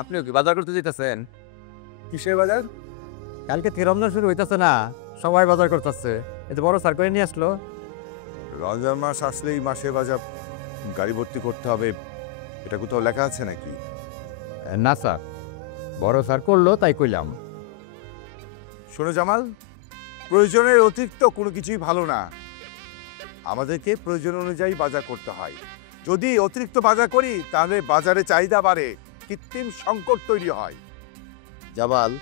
আপনিও কি বাজার করতে যেতেছেন? কিসের বাজার? কালকে থেকে রমজান শুরু হইতাছে না, সবাই বাজার করতেছে। এত বড় সার করে নিয়ে আসলো। রমজান মাস আসলেই মাসের বাজার গাড়ি ভর্তি করতে হবে, এটা কোথাও লেখা আছে নাকি? না স্যার, বড় সার করলো তাই কইলাম। শোনো জামাল, প্রয়োজনের অতিরিক্ত কোনো কিছুই ভালো না। আমাদেরকে প্রয়োজন অনুযায়ী বাজার করতে হয়। যদি অতিরিক্ত বাজার করি তাহলে বাজারে চাহিদা বাড়ে, কৃত্রিম সংকট তৈরি হয়। জামাল,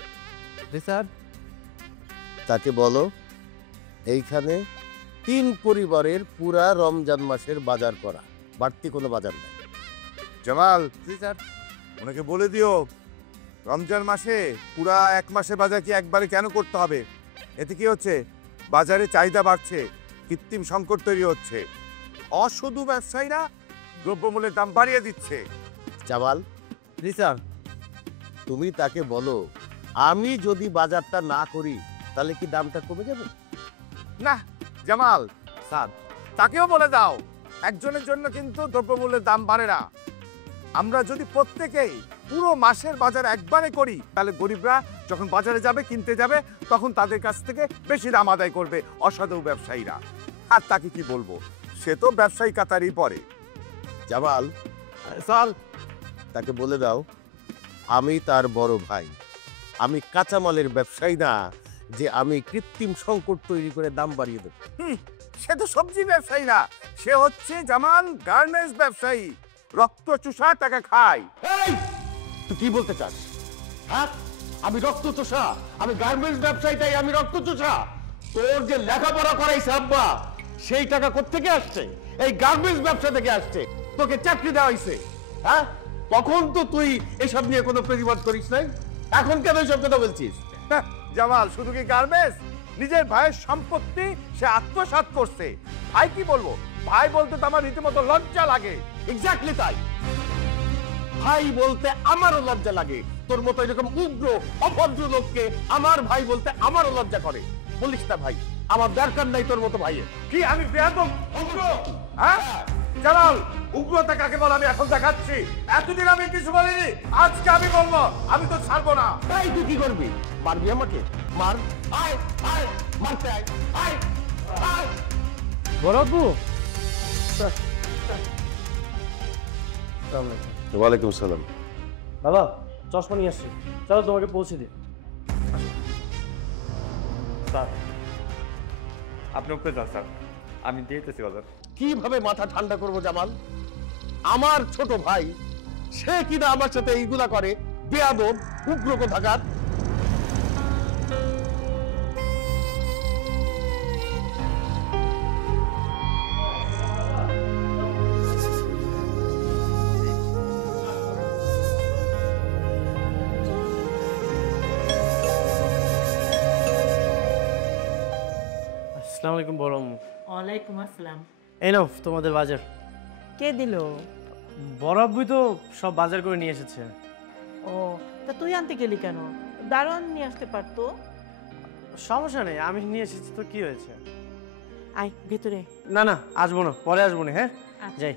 জি স্যার। তাকে বলো এইখানে 3 পরিবারের পুরা রমজান মাসের বাজার করা, বাড়তি কোনো বাজার নাই। জামাল, জি স্যার। ওনাকে বলে দিও রমজান মাসে পুরা 1 মাসের বাজার কি একবারে কেন করতে হবে? এতে কি হচ্ছে? বাজারে চাহিদা বাড়ছে, কৃত্রিম সংকট তৈরি হচ্ছে, অসাধু ব্যবসায়ীরা দ্রব্যমূল্যের দাম বাড়িয়ে দিচ্ছে। জামাল, জি স্যার। তুমি তাকে বলো আমি যদি বাজারটা না করি তাহলে কি দামটা কমে যাবে? না জামাল স্যার, তাকেও বলে দাও একজনের জন্য কিন্তু দ্রব্যমূল্যের দাম বাড়ে না। আমরা যদি প্রত্যেকেই পুরো মাসের বাজার একবারে করি তাহলে গরিবরা যখন বাজারে যাবে, কিনতে যাবে, তখন তাদের কাছ থেকে বেশি দাম আদায় করবে অসাধু ব্যবসায়ীরা। আর তাকে কি বলবো, সে তো ব্যবসায়ী কাতারই পড়ে। জামাল, স্যার। তাকে বলে দাও আমি তার বড় ভাই, আমি কাঁচামালের ব্যবসায়ী না যে আমি কৃত্রিম সংকট তৈরি করে দাম বাড়িয়ে দেব। সে তো সবজি ব্যবসায়ী না, সে হচ্ছে জামাল গার্মেন্টস ব্যবসায়ী, রক্ত চুষা টাকা খায়। এই তুই কি বলতে চাস? হ্যাঁ, আমি রক্ত চোষা, আমি গার্মেন্টস ব্যবসায়ী, তাই আমি রক্ত চোষা? তোর যে লেখাপড়া করাইছে আব্বা, সেই টাকা কোত্থেকে আসছে? এই গার্মেন্টস ব্যবসা থেকে আসছে। তোকে চাকরি দেওয়া হয়েছে, হ্যাঁ? তখন তো তুই এসব নিয়ে কোনো প্রতিবাদ করিস নাই, এখন কেন এসব কথা বলছিস? হ্যাঁ, জামাল শুধু কি গার্মেন্টস, নিজের ভাইয়ের সম্পত্তি সে আত্মসাৎ করছে। ভাই কি বলবো, ভাই বলতে তো আমার রীতিমতো লজ্জা লাগে। এক্স্যাক্টলি তাই, ভাই বলতে আমারও লজ্জা লাগে। তোর মতো এরকম উগ্র অভদ্র লোককে আমার ভাই বলতে আমারও লজ্জা করে। বলিস না ভাই, আমার দরকার নাই তোর মতো ভাইয়ের। কি আমি বেয়াদব উগ্র? হ্যাঁ জামাল, উগ্রতা কাকে বলে আমি এখন দেখাচ্ছি। এতদিন আমি কিছু বলিনি, আজকে আমি বলবো। আমি তো ছাড়বো না। তাই তুই কি করবি? মারবি আমাকে? মার, আয় আয়, মারতে আয়, আয় আয়। বড় আব্বু। ওয়ালাইকুম সালাম। বাবা, চশমা নিয়ে আসছি, চলো তোমাকে পৌঁছে দিই। স্যার, আপনি উপরে যান স্যার, আমি দিয়েতেছি বাজার। কিভাবে মাথা ঠান্ডা করবো জামাল? আমার ছোট ভাই, সে কিনা আমার সাথে এইগুলা করে, বেয়াদব উগ্র কোথাকার। আসসালামু আলাইকুম বড় আম্মু। ওয়ালাইকুম আসসালাম। এই নাও তোমাদের বাজার। কে দিল? বড় আব্বুই তো সব বাজার করে নিয়ে এসেছে। ও, তা তুই আনতে গেলি কেন? দারোয়ান নিয়ে আসতে পারতো। সমস্যা নেই, আমি নিয়ে এসেছি তো কি হয়েছে? আয় ভেতরে। না না, আসবো না, পরে আসবো না। হ্যাঁ, আচ্ছা। যাই।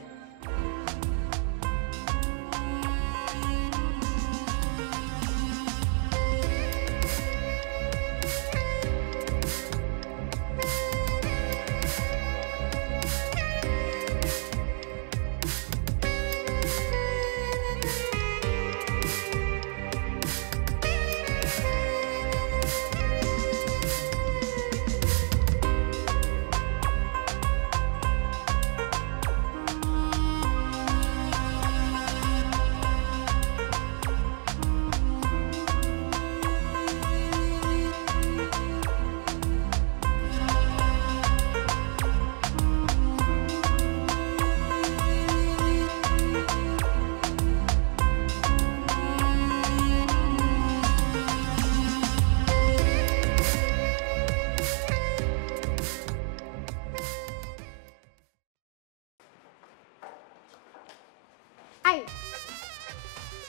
আই,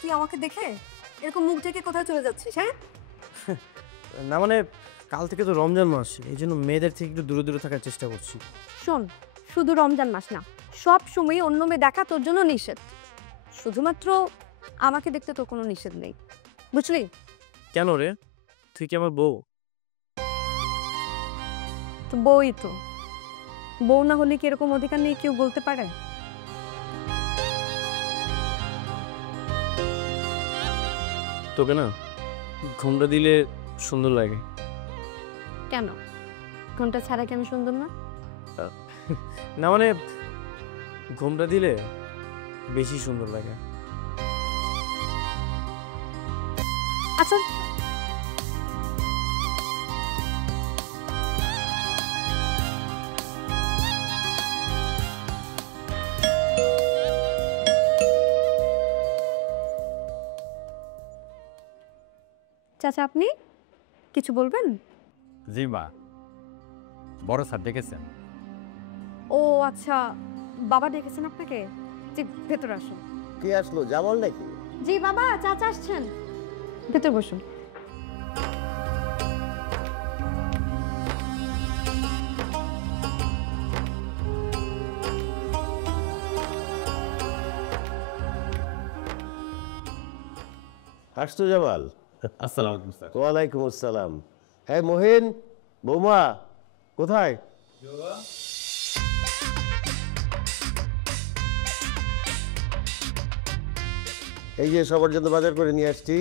তুই আমাকে দেখে এরকম মুখ ঢেকে কোথায় চলে যাচ্ছিস? হ্যাঁ, না মানে কাল থেকে তো রমজান মাস, এই জন্য মেয়েদের থেকে একটু দূরে দূরে থাকার চেষ্টা করছি। শোন, শুধু রমজান মাস না, সব সময় অন্য মেয়ে দেখা তোর জন্য নিষেধ। শুধুমাত্র আমাকে দেখতে তোর কোনো নিষেধ নেই, বুঝলি? কেন রে, তুই কি আমার বউ? তো বউই তো, বউ না হলে কি এরকম অধিকার নেই কেউ বলতে পারে? তোকে না ঘুমটা দিলে সুন্দর লাগে। কেন, ঘন্টা ছাড়া কি আমি সুন্দর না? না মানে ঘুমটা দিলে বেশি সুন্দর লাগে। আচ্ছা চাচা, আপনি কিছু বলবেন? জি মা, বড় স্যার ডেকেছেন। ও আচ্ছা, বাবা ডেকেছেন আপনাকে? জি, ভেতরে আসুন। কে আসলো, জামাল নাকি? জি বাবা, চাচা আসছেন, ভেতর বসুন। আসতো জামাল? আসসালামু আলাইকুম স্যার। ওয়ালাইকুম আসসালাম। হ্যাঁ মহিন, বৌমা কোথায়? এই যে সবার জন্য বাজার করে নিয়ে আসছি,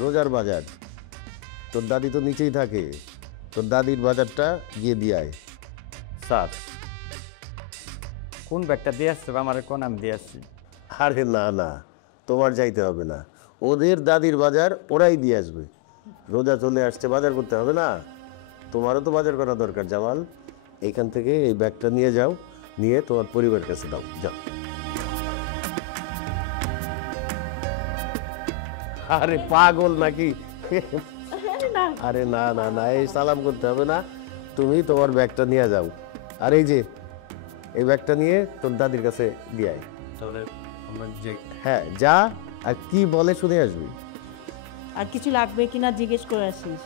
রোজার বাজার। তোর দাদি তো নিচেই থাকে, তোর দাদির বাজারটা গিয়ে দিয়ে আয়। স্যার, কোন ব্যাগটা দিয়ে আসছে বা আমার কোন আমি দিয়ে আসছি? আরে না না, তোমার যাইতে হবে না, ওদের দাদির বাজার ওরাই দিয়ে আসবে। রোজা চলে আসছে, বাজার করতে হবে না? তোমারও তো বাজার করা দরকার জামাল। এইখান থেকে এই ব্যাগটা নিয়ে যাও, নিয়ে তোমার পরিবারের কাছে দাও, যাও। আরে পাগল নাকি? আরে না না না, এই সালাম করতে হবে না, তুমি তোমার ব্যাগটা নিয়ে যাও। আর এই যে এই ব্যাগটা নিয়ে তোর দাদির কাছে দিয়ে আয়। তাহলে আমরা যে হ্যাঁ যা, আর কি বলে শুনে আসবি। আর কিছু লাগবে কিনা জিজ্ঞেস করে আসিস।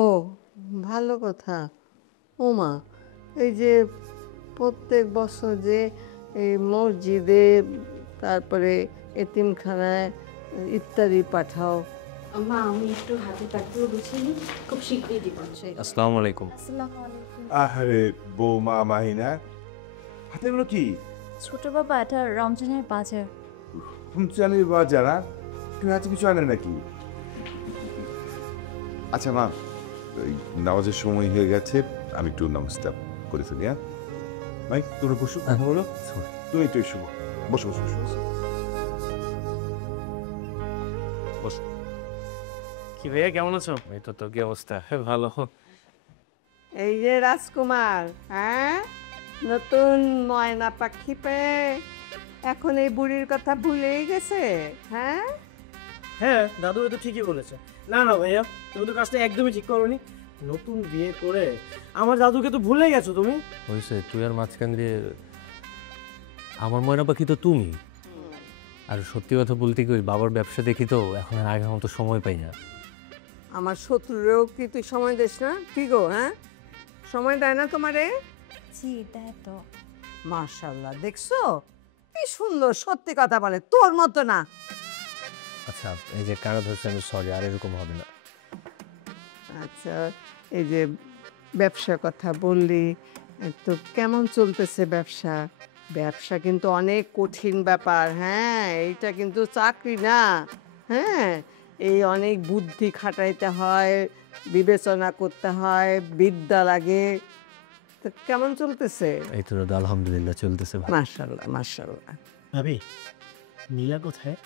ও ভালো কথা। ওমা, এই যে প্রত্যেক বছর যে এই মসজিদে, তারপরে এতিমখানায় ইত্যাদি পাঠাও। মা, আমি একটু হাতে প্যাকগুলো গুছিয়ে নিই, খুব শীঘ্রই দিব। আসসালামু আলাইকুম। আসসালামু আলাইকুম। আরে বৌমা মাহিনা, হাতে এগুলো কি? ছোট বাবা, এটা রমজানের বাজার। রমজানের বাজার? না তুমি হাতে কিছু আনেন নাকি? আচ্ছা মা, নামাজের সময় হয়ে গেছে, আমি একটু নামাজটা করে ফেলি। হ্যাঁ ভাই, তোরা বসো, কথা বলো। তুমি একটু এসো, বসো বসো বসো। কি ভাইয়া, কেমন আছো? এই তো, তোর কি অবস্থা? ভালো। এই যে রাজকুমার, হ্যাঁ, নতুন ময়না পাখি পেয়ে এখন এই বুড়ির কথা ভুলেই গেছে? হ্যাঁ, হ্যাঁ, দাদু তো ঠিকই বলেছে। না না ভাইয়া, তুমি তো কাজটা একদমই ঠিক করোনি। নতুন বিয়ে করে আমার দাদুকে তো ভুলে গেছো তুমি। হয়েছে, তুই আর মাঝখান দিয়ে আমার ময়না পাখি তো তুমি। আর সত্যি কথা বলতে কি, ওই বাবার ব্যবসা দেখি তো এখন আর আগের মতো সময় পাই না। আমার শত্রুরেও কি তুই সময় দিস না? কি গো, হ্যাঁ, সময় দেয় না তোমারে? জি, দেয় তো। মাশাআল্লাহ, দেখছো কি সুন্দর সত্যি কথা বলে, তোর মতো না। আচ্ছা, এই যে কানা ধরছে, আমি সরি, আর এরকম হবে না। আচ্ছা, এই যে ব্যবসার কথা বললি, তো কেমন চলতেছে ব্যবসা? ব্যবসা কিন্তু অনেক কঠিন ব্যাপার, হ্যাঁ, এইটা কিন্তু চাকরি না। হ্যাঁ, এই অনেক বুদ্ধি খাটাইতে হয়, বিবেচনা করতে হয়, বিদ্যা লাগে। তো কেমন চলতেছে? এই তো দাদা, আলহামদুলিল্লাহ চলতেছে ভালো। মাশাআল্লাহ মাশাআল্লাহ। ভাবি, নীলা কোথায়?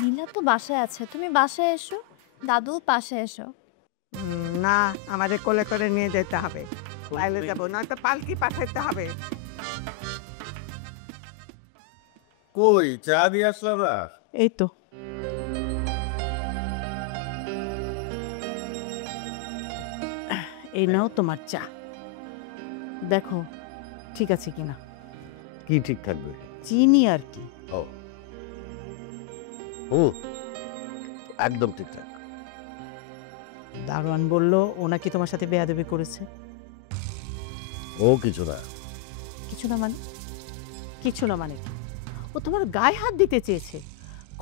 নীলা তো বাসায় আছে, তুমি বাসায় এসো, দাদু পাশে এসো। না, আমাদের কোলে করে নিয়ে যেতে হবে, বাইরে যাবো, নয়তো পালকি পাঠাইতে হবে। কই চা দিয়ে আসলাম না? এই তো এই নাও তোমার চা, দেখো ঠিক আছে কিনা। কি ঠিক থাকবে? চিনি আর কি। ও হুম, একদম ঠিকঠাক। দারোয়ান বলল ও নাকি তোমার সাথে বেয়াদবি করেছে। ও কিছু না। কিছু না মানে? কিছু না মানে কি? ও তোমার গায়ে হাত দিতে চেয়েছে।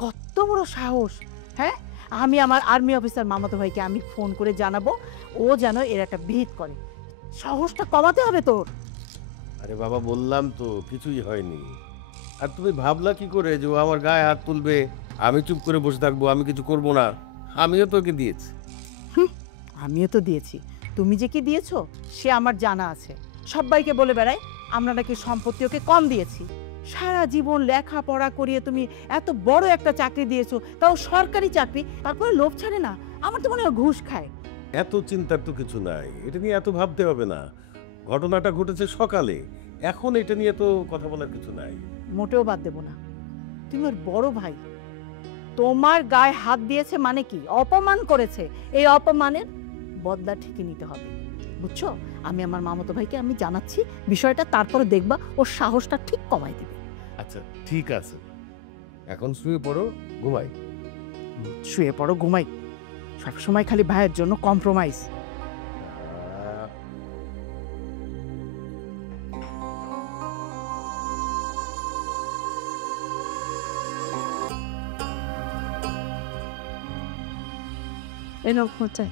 কত বড় সাহস! হ্যাঁ, আমি আমার আর্মি অফিসার মামাতো ভাইকে আমি ফোন করে জানাবো, ও যেন এর একটা বিহিত করে। সাহসটা কমাতে হবে তোর। আরে বাবা, বললাম তো কিছুই হয়নি। আর তুমি ভাবলা কি করে যে ও আমার গায়ে হাত তুলবে, আমি চুপ করে বসে থাকবো, আমি কিছু করব না? আমিও তোকে দিয়েছি। আমিও তো দিয়েছি, তুমি যে কি দিয়েছো সে আমার জানা আছে। সবাইকে বলে বেড়াই আমরা নাকি সম্পত্তি ওকে কম দিয়েছি। সারা জীবন লেখাপড়া করিয়ে তুমি এত বড় একটা চাকরি দিয়েছো, তাও সরকারি চাকরি, তারপরে লোভ ছাড়ে না। আমার তো মনে হয় ঘুষ খায়। এত চিন্তার তো কিছু নাই, এটা নিয়ে এত ভাবতে হবে না। ঘটনাটা ঘটেছে সকালে, এখন এটা নিয়ে তো কথা বলার কিছু নাই। মোটেও বাদ দেবো না। তুমি ওর বড় ভাই, তোমার গায়ে হাত দিয়েছে মানে কি? অপমান করেছে। এই অপমানের বদলা ঠিকই নিতে হবে, বুঝছো? আমি আমার মামাতো ভাইকে আমি জানাচ্ছি বিষয়টা, তারপরে দেখবা ওর সাহসটা ঠিক কমাই দিবে। আচ্ছা ঠিক আছে, এখন শুয়ে পড়ো, ঘুমাই। শুয়ে পড়ো, ঘুমাই। সবসময় খালি ভাইয়ের জন্য কম্প্রোমাইজ। এরকম হচ্ছে।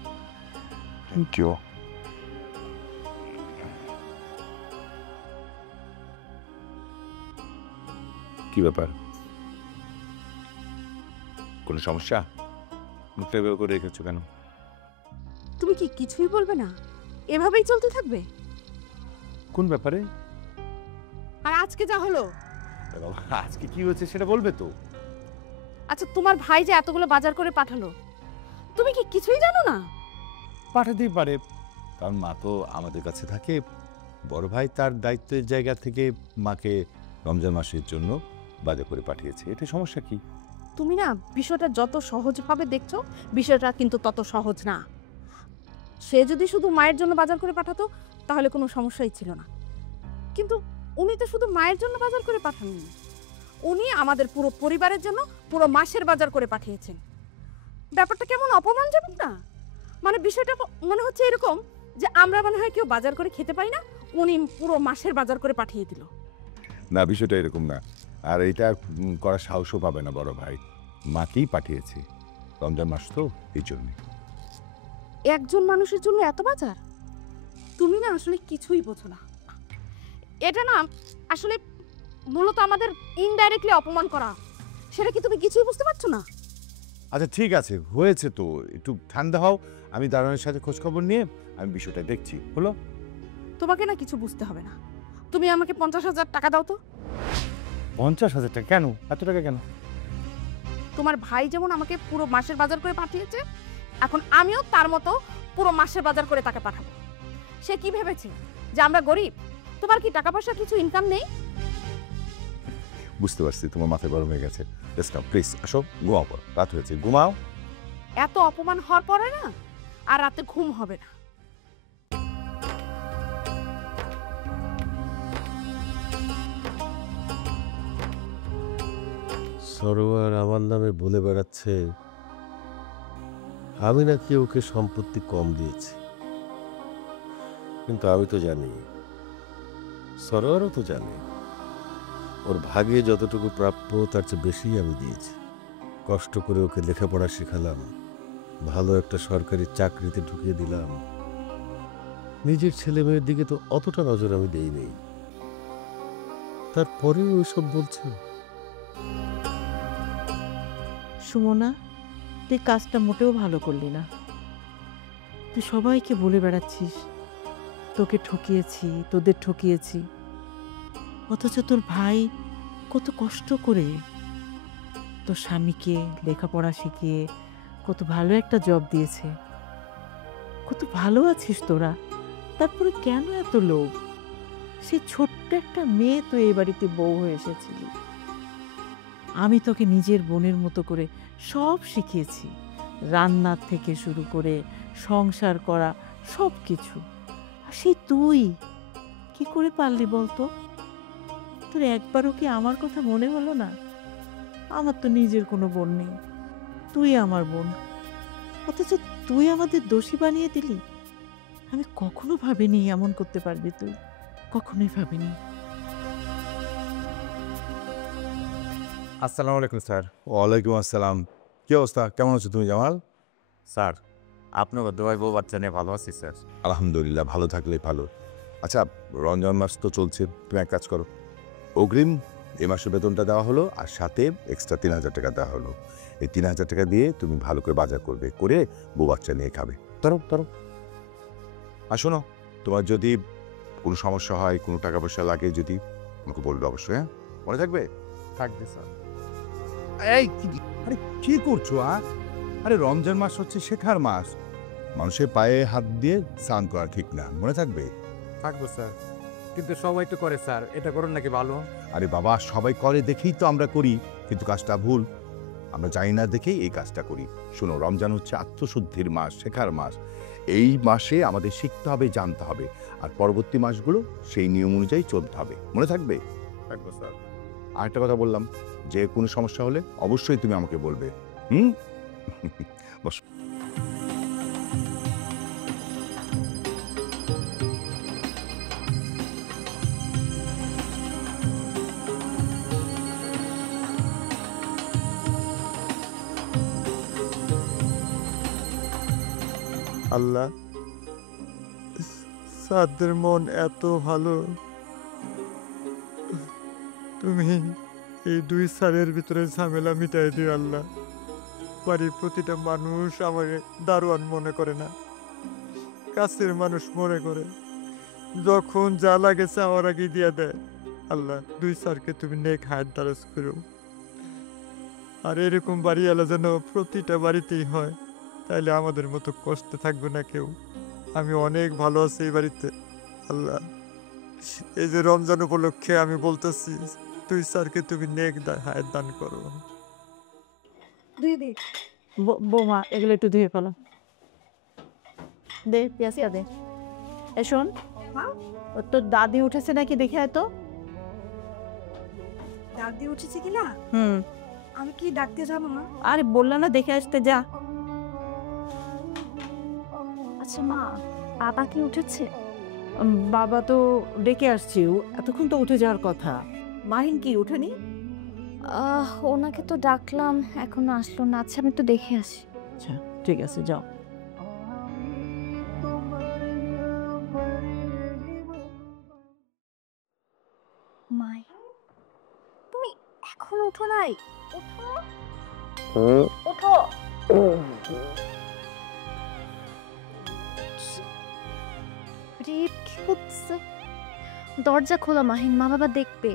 Thank you. কি ব্যাপার, কোনো সমস্যা? মুখটা বের করে রেখেছো কেন? তুমি কি কিছুই বলবে না? এভাবেই চলতে থাকবে? কোন ব্যাপারে? আর আজকে যা হলো, আজকে কি হয়েছে সেটা বলবে তো। আচ্ছা তোমার ভাই যে এতগুলো বাজার করে পাঠালো, তুমি কি কিছুই জানো না? পাঠাতেই পারে, কারণ মা তো আমাদের কাছে থাকে। বড় ভাই তার দায়িত্বের জায়গা থেকে মাকে রমজান মাসের জন্য বাজার করে পাঠিয়েছে, এটা সমস্যা কি? তুমি না বিষয়টা যত সহজভাবে দেখছো, বিষয়টা কিন্তু তত সহজ না। সে যদি শুধু মায়ের জন্য বাজার করে পাঠাতো তাহলে কোনো সমস্যাই ছিল না, কিন্তু উনি তো শুধু মায়ের জন্য বাজার করে পাঠাননি, উনি আমাদের পুরো পরিবারের জন্য পুরো মাসের বাজার করে পাঠিয়েছেন। ব্যাপারটা কেমন অপমানজনক না? মানে বিষয়টা মনে হচ্ছে এরকম যে আমরা মনে হয় কেউ বাজার করে খেতে পাই না, উনি পুরো মাসের বাজার করে পাঠিয়ে দিল। না, বিষয়টা এরকম না। আর এটা করার সাহসও পাবে না বড় ভাই, মাকেই পাঠিয়েছি, রমজান মাস তো এই জন্যে। একজন মানুষের জন্য এত বাজার? তুমি না আসলে কিছুই বোঝো না। এটা না আসলে মূলত আমাদের ইনডাইরেক্টলি অপমান করা, সেটা কি তুমি কিছুই বুঝতে পারছো না? আচ্ছা ঠিক আছে, হয়েছে তো, একটু ঠান্ডা হও। আমি দারোয়ানের সাথে খোঁজখবর নিয়ে আমি বিষয়টা দেখছি, হলো? তোমাকে না কিছু বুঝতে হবে না, তুমি আমাকে 50,000 টাকা দাও তো। 50,000 টাকা কেন? এত টাকা কেন? তোমার ভাই যেমন আমাকে পুরো মাসের বাজার করে পাঠিয়েছে, এখন আমিও তার মতো পুরো মাসের বাজার করে তাকে পাঠাবো। সে কি ভেবেছে যে আমরা গরিব? তোমার কি টাকা পয়সা কিছু ইনকাম নেই? বুঝতে পারছি, তোমার মাথায় গরম হয়ে গেছে। প্লিজ আসো, ঘুমাও, রাত হয়েছে, ঘুমাও। এত অপমান হওয়ার পরে না আর রাতে ঘুম হবে না। সরোয়ার আমার নামে বলে বেড়াচ্ছে আমি নাকি ওকে সম্পত্তি কম দিয়েছি, কিন্তু আমি তো জানি, সরোয়ারও তো জানে, ওর ভাগে যতটুকু প্রাপ্য তার চেয়ে বেশি আমি দিয়েছি। কষ্ট করে ওকে লেখাপড়া শেখালাম, ভালো একটা সরকারি চাকরিতে ঢুকিয়ে দিলাম। নিজের ছেলে মেয়ের দিকে তো অতটা নজর আমি দেই নেই, তারপরেও ওইসব বলছে। সুমনা, তুই কাজটা মোটেও ভালো করলি না। তুই সবাইকে বলে বেড়াচ্ছিস তোকে ঠকিয়েছি, তোদের ঠকিয়েছি, অথচ তোর ভাই কত কষ্ট করে তোর স্বামীকে লেখাপড়া শিখিয়ে কত ভালো একটা জব দিয়েছে। কত ভালো আছিস তোরা, তারপরে কেন এত লোভ? সে ছোট্ট একটা মেয়ে তো এই বাড়িতে বউ হয়ে এসেছিলি। আমি তোকে নিজের বোনের মতো করে সব শিখিয়েছি, রান্নার থেকে শুরু করে সংসার করা সব কিছু। আর সেই তুই কি করে পারলি বলতো? তোর একবারও কি আমার কথা মনে হলো না? আমার তো নিজের কোনো বোন নেই, তুই আমার বোন, অথচ তুই আমাদের দোষী বানিয়ে দিলি। আমি কখনো ভাবিনি এমন করতে পারবি তুই। কখনোই ভাবিনি। আসসালামু আলাইকুম স্যার। ওয়ালাইকুম আসসালাম। কি অবস্থা, কেমন আছো তুমি জামাল? স্যার আপনাকে দোয়াই বউ বাচ্চা নিয়ে ভালো আছি স্যার। আলহামদুলিল্লাহ, ভালো থাকলেই ভালো। আচ্ছা, রমজান মাস তো চলছে, তুমি এক কাজ করো, অগ্রিম এ মাসের বেতনটা দেওয়া হলো আর সাথে এক্সট্রা 3,000 টাকা দেওয়া হলো। এই 3,000 টাকা দিয়ে তুমি ভালো করে বাজার করবে, করে বউ বাচ্চা নিয়ে খাবে। তরো আর শোনো, তোমার যদি কোনো সমস্যা হয়, কোনো টাকা পয়সা লাগে, যদি আমাকে বলবে অবশ্যই, হ্যাঁ? মনে থাকবে? থাকবে স্যার। এই আরে কি করছো? আরে রমজান মাস হচ্ছে শেখার মাস, মানুষের পায়ে হাত দিয়ে স্নান করা ঠিক না, মনে থাকবে? থাকবো স্যার, কিন্তু সবাই তো করে স্যার, এটা করুন নাকি ভালো? আরে বাবা, সবাই করে দেখেই তো আমরা করি, কিন্তু কাজটা ভুল। আমরা জানি না দেখেই এই কাজটা করি। শোনো, রমজান হচ্ছে আত্মশুদ্ধির মাস, শেখার মাস। এই মাসে আমাদের শিখতে হবে, জানতে হবে, আর পরবর্তী মাসগুলো সেই নিয়ম অনুযায়ী চলতে হবে, মনে থাকবে? থাকবো স্যার। আরেকটা কথা বললাম, যে কোনো সমস্যা হলে অবশ্যই তুমি আমাকে বলবে। বস। আল্লাহ, সাদের মন এত ভালো, তুমি এই 2 সালের ভিতরে ঝামেলা মিটাই দিও আল্লাহ। বাড়ির প্রতিটা মানুষ আমার দারোয়ান মনে করে না, কাছের মানুষ মনে করে, যখন যা লাগে আমার আগে দিয়ে দেয়। আল্লাহ, 2 স্যারকে তুমি নেক হায়াত দারাজ করো, আর এরকম বাড়ি আলা যেন প্রতিটা বাড়িতেই হয়, তাইলে আমাদের মতো কষ্টে থাকবে না কেউ। আমি অনেক ভালো আছি এই বাড়িতে আল্লাহ। এই যে রমজান উপলক্ষে আমি বলতেছি, 2 স্যারকে তুমি নেক হায়াত দান করো। বৌমা, এগুলো একটু ধুয়ে ফেলো। দে পেঁয়াজটা দে। এ শোন, ওর তো দাদি উঠেছে নাকি দেখে আয় তো। দাদি উঠেছে কিনা আমি কি ডাকতে যাবো না? আরে বললাম না দেখে আসতে, যা। আচ্ছা মা, বাবা কি উঠেছে? বাবা তো ডেকে আসছি, এতক্ষণ তো উঠে যাওয়ার কথা। মাহিন কি উঠেনি? ওনাকে তো ডাকলাম, এখনো আসলো না। আচ্ছা আমি তো দেখে আসি। আচ্ছা ঠিক আছে, যাও। মাই, তুমি এখনো উঠো নাই? ওঠো রিপ, কি হচ্ছে? দরজা খোলা মাহিন, মা বাবা দেখবে।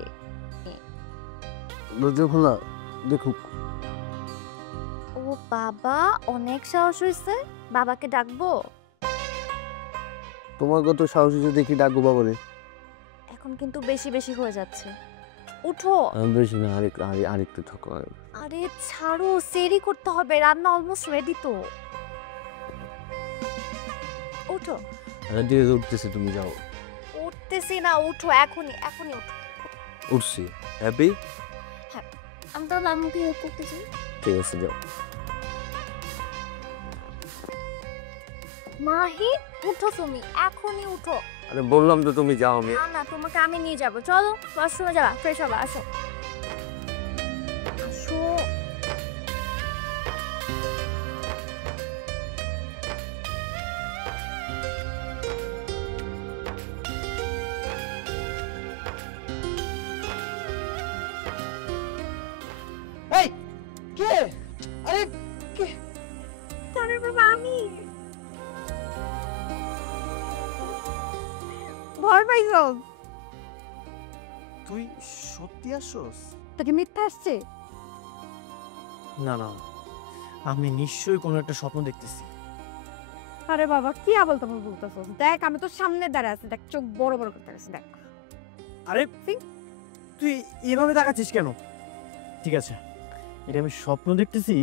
দরজা খোলা, দেখুক। ও বাবা, অনেক সাহস হয়েছে, বাবাকে ডাকবো? তোমার কত সাহস হয়েছে দেখি ডাকবো বাবারে। এখন কিন্তু বেশি বেশি হয়ে যাচ্ছে, উঠো। বেশি না, আরেকটু থাকো। আরে ছাড়ো, সেরি করতে হবে, রান্না অলমোস্ট রেডি তো। উঠো। আরে ধীরে ধীরে উঠতেছে, তুমি যাও। উঠতেছি না, উঠো এখনই, এখনই উঠো। উঠছি। হ্যাপি? হ্যাঁ, আমি তাহলে আমাকে হেল্প করতেছি। ঠিক আছে, যাও। মাহি, উঠো তুমি, এখনই উঠো। আরে বললাম তো তুমি যাও। আমি না না, তোমাকে আমি নিয়ে যাবো, চলো ওয়াশরুমে যাবা, ফ্রেশ হবা, আসো আসো। এই কে? আরে কে? তারে বাবা, আমি ভয় পাইছো? তুই সত্যি আসছস? তোকে মিথ্যা আসছে? না না, আমি নিশ্চয়ই কোনো একটা স্বপ্ন দেখতেছি। আরে বাবা, কি আবল তাবল বলতেছস? দেখ, আমি তো সামনে দাঁড়ায় আছি, দেখ চোখ বড় বড় করতে আছি, দেখ। আরে তুই এভাবে তাকাচ্ছিস কেন? ঠিক আছে, এটা আমি স্বপ্ন দেখতেছি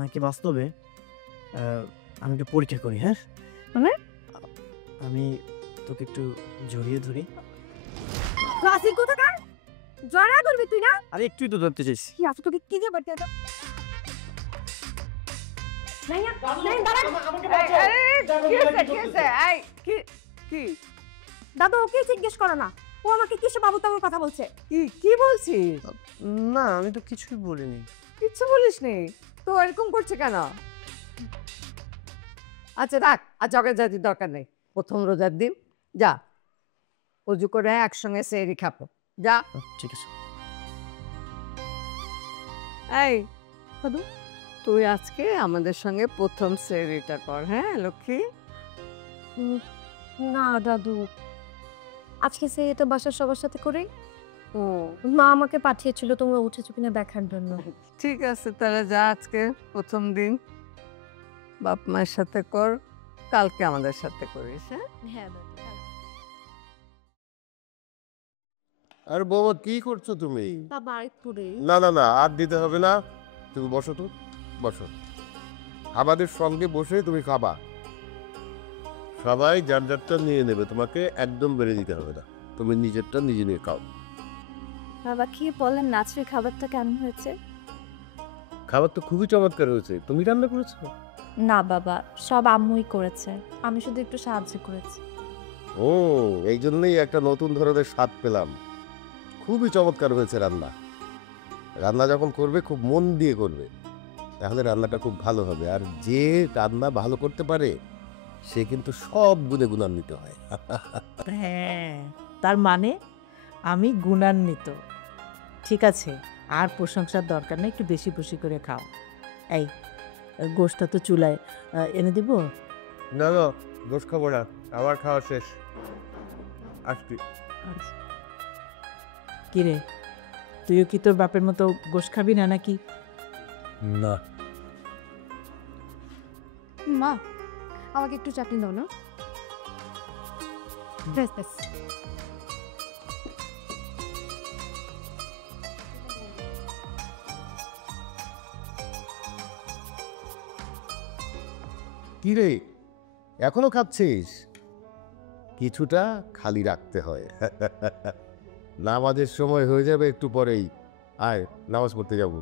নাকি বাস্তবে আমি একটু পরীক্ষা করি। হ্যাঁ মানে? আমি তোকে একটু জড়িয়ে ধরি। ক্লাসিক কোথাকার? জড়া করবি তুই না? আরে একটুই তো ধরতে চাইছি। কি আছে তোকে, কি দিয়ে বাড়তে দাও? নাই না, নাই দাঁড়া। কি হয়েছে? এই কি কি দাদু, ওকে জিজ্ঞেস করো না। ও আমাকে কিসে বাবু তেমন কথা বলছে? কি কি বলছিস? না আমি তো কিছুই বলিনি। কিচ্ছু বলিসনি তো, এরকম করছে কেন? আচ্ছা রাখ, আর জগের জাতির দরকার নেই। প্রথম রোজার দিন যা অজু করে একসঙ্গে সেহরি খাবো, যা। ঠিক আছে। এই দাদু, তুই আজকে আমাদের সঙ্গে প্রথম সেহরিটা কর, হ্যাঁ লক্ষ্মী? না দাদু, আজকে সে এটা বাসার সবার সাথে করেই মা আমাকে পাঠিয়েছিল তোমরা উঠেছো কিনা দেখার জন্য। ঠিক আছে, তাহলে যা, আজকে প্রথম দিন বাপ মায়ের সাথে কর, কালকে আমাদের সাথে করিস। হ্যাঁ হ্যাঁ দাদু। আর বৌমা কি করছো তুমি? বাবা আরেকটু রে। না না না, আর দিতে হবে না, তুমি বসো তো, বসো। আমাদের সঙ্গে বসে তুমি খাবা, সবাই যার যারটা নিয়ে নেবে, তোমাকে একদম বেড়ে দিতে হবে না, তুমি নিজেরটা নিজে নিয়ে খাও। বাবা কি বলেন, নাচের খাবারটা কেমন হয়েছে? খাবার তো খুবই চমৎকার হয়েছে, তুমি রান্না করেছো? না বাবা, সব আম্মুই করেছে, আমি শুধু একটু সাহায্য করেছি। ও, এই জন্যই একটা নতুন ধরনের স্বাদ পেলাম। খুবই চমৎকার হয়েছে রান্না। রান্না যখন করবে খুব মন দিয়ে করবে, তাহলে রান্নাটা খুব ভালো হবে। আর যে রান্না ভালো করতে পারে সে কিন্তু সব গুণে গুণান্বিত হয়। হ্যাঁ, তার মানে আমি গুণান্বিত। ঠিক আছে, আর প্রশংসার দরকার নেই, একটু বেশি বেশি করে খাও। এই গোশটা তো চুলায় এনে দিব। না না, দোষ খাবো না, আমার খাওয়া শেষ, আসছি। কিরে, তুইও কি তোর বাপের মতো গোশ খাবি না নাকি? না, মা আমাকে একটু চাটনি দাও না। ব্যাস ব্যাস। কি রে, এখনো খাচ্ছিস? কিছুটা খালি রাখতে হয়। নামাজের সময় হয়ে যাবে একটু পরেই, আয় নামাজ পড়তে যাব।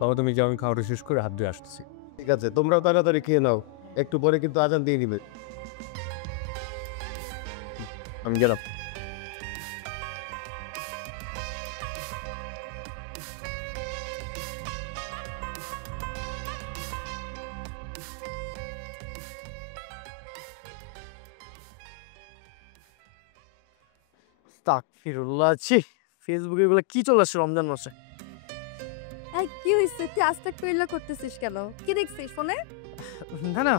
বাবা তুমি যাও, আমি খাওয়াটা শেষ করে হাত ধুয়ে আসতেছি। ঠিক আছে, তোমরাও তাড়াতাড়ি খেয়ে নাও, একটু পরে কিন্তু আজান দিয়ে নিবে। আমি গেলাম। আস্তাগফিরুল্লাহ, ছি, ফেসবুকে এগুলো কি চলে আসছে রমজান মাসে? এই কি হইছে, তুই আস্তে একটু ইল্লা করতেছিস কেন? কি দেখছিস ফোনে? না না,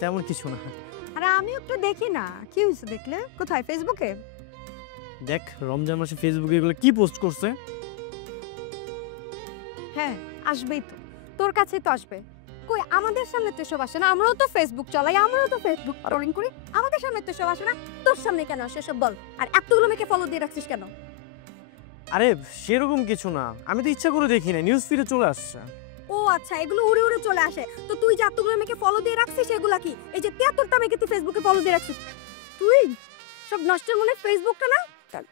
তেমন কিছু না। আরে আমিও একটু দেখি না, কি হইছে দেখলে? কোথায়, ফেসবুকে? দেখ রমজান মাসে ফেসবুকে এগুলো কি পোস্ট করছে। হ্যাঁ আসবেই তো, তোর কাছেই তো আসবে। কই আমাদের সামনে তো সব আসে না, আমরাও তো ফেসবুক চালাই, আমরাও তো ফেসবুক ট্রলিং করি, আমাদের সামনে তো সব আসে না, তোর সামনে কেন আসে সব বল? আর এতগুলো মেয়েকে ফলো দিয়ে রাখছিস কেন? আরে সেরকম কিছু না, আমি তো ইচ্ছা করে দেখি না, নিউজ ফিডে চলে আসছে। ও আচ্ছা, এগুলো উড়ে উড়ে চলে আসে। তো তুই যে এতগুলো মেয়েকে ফলো দিয়ে রাখছিস এগুলা কি? এই যে 73টা মেয়েকে তুই ফেসবুকে ফলো দিয়ে রাখছিস, তুই সব নষ্টের মনে ফেসবুকটা না?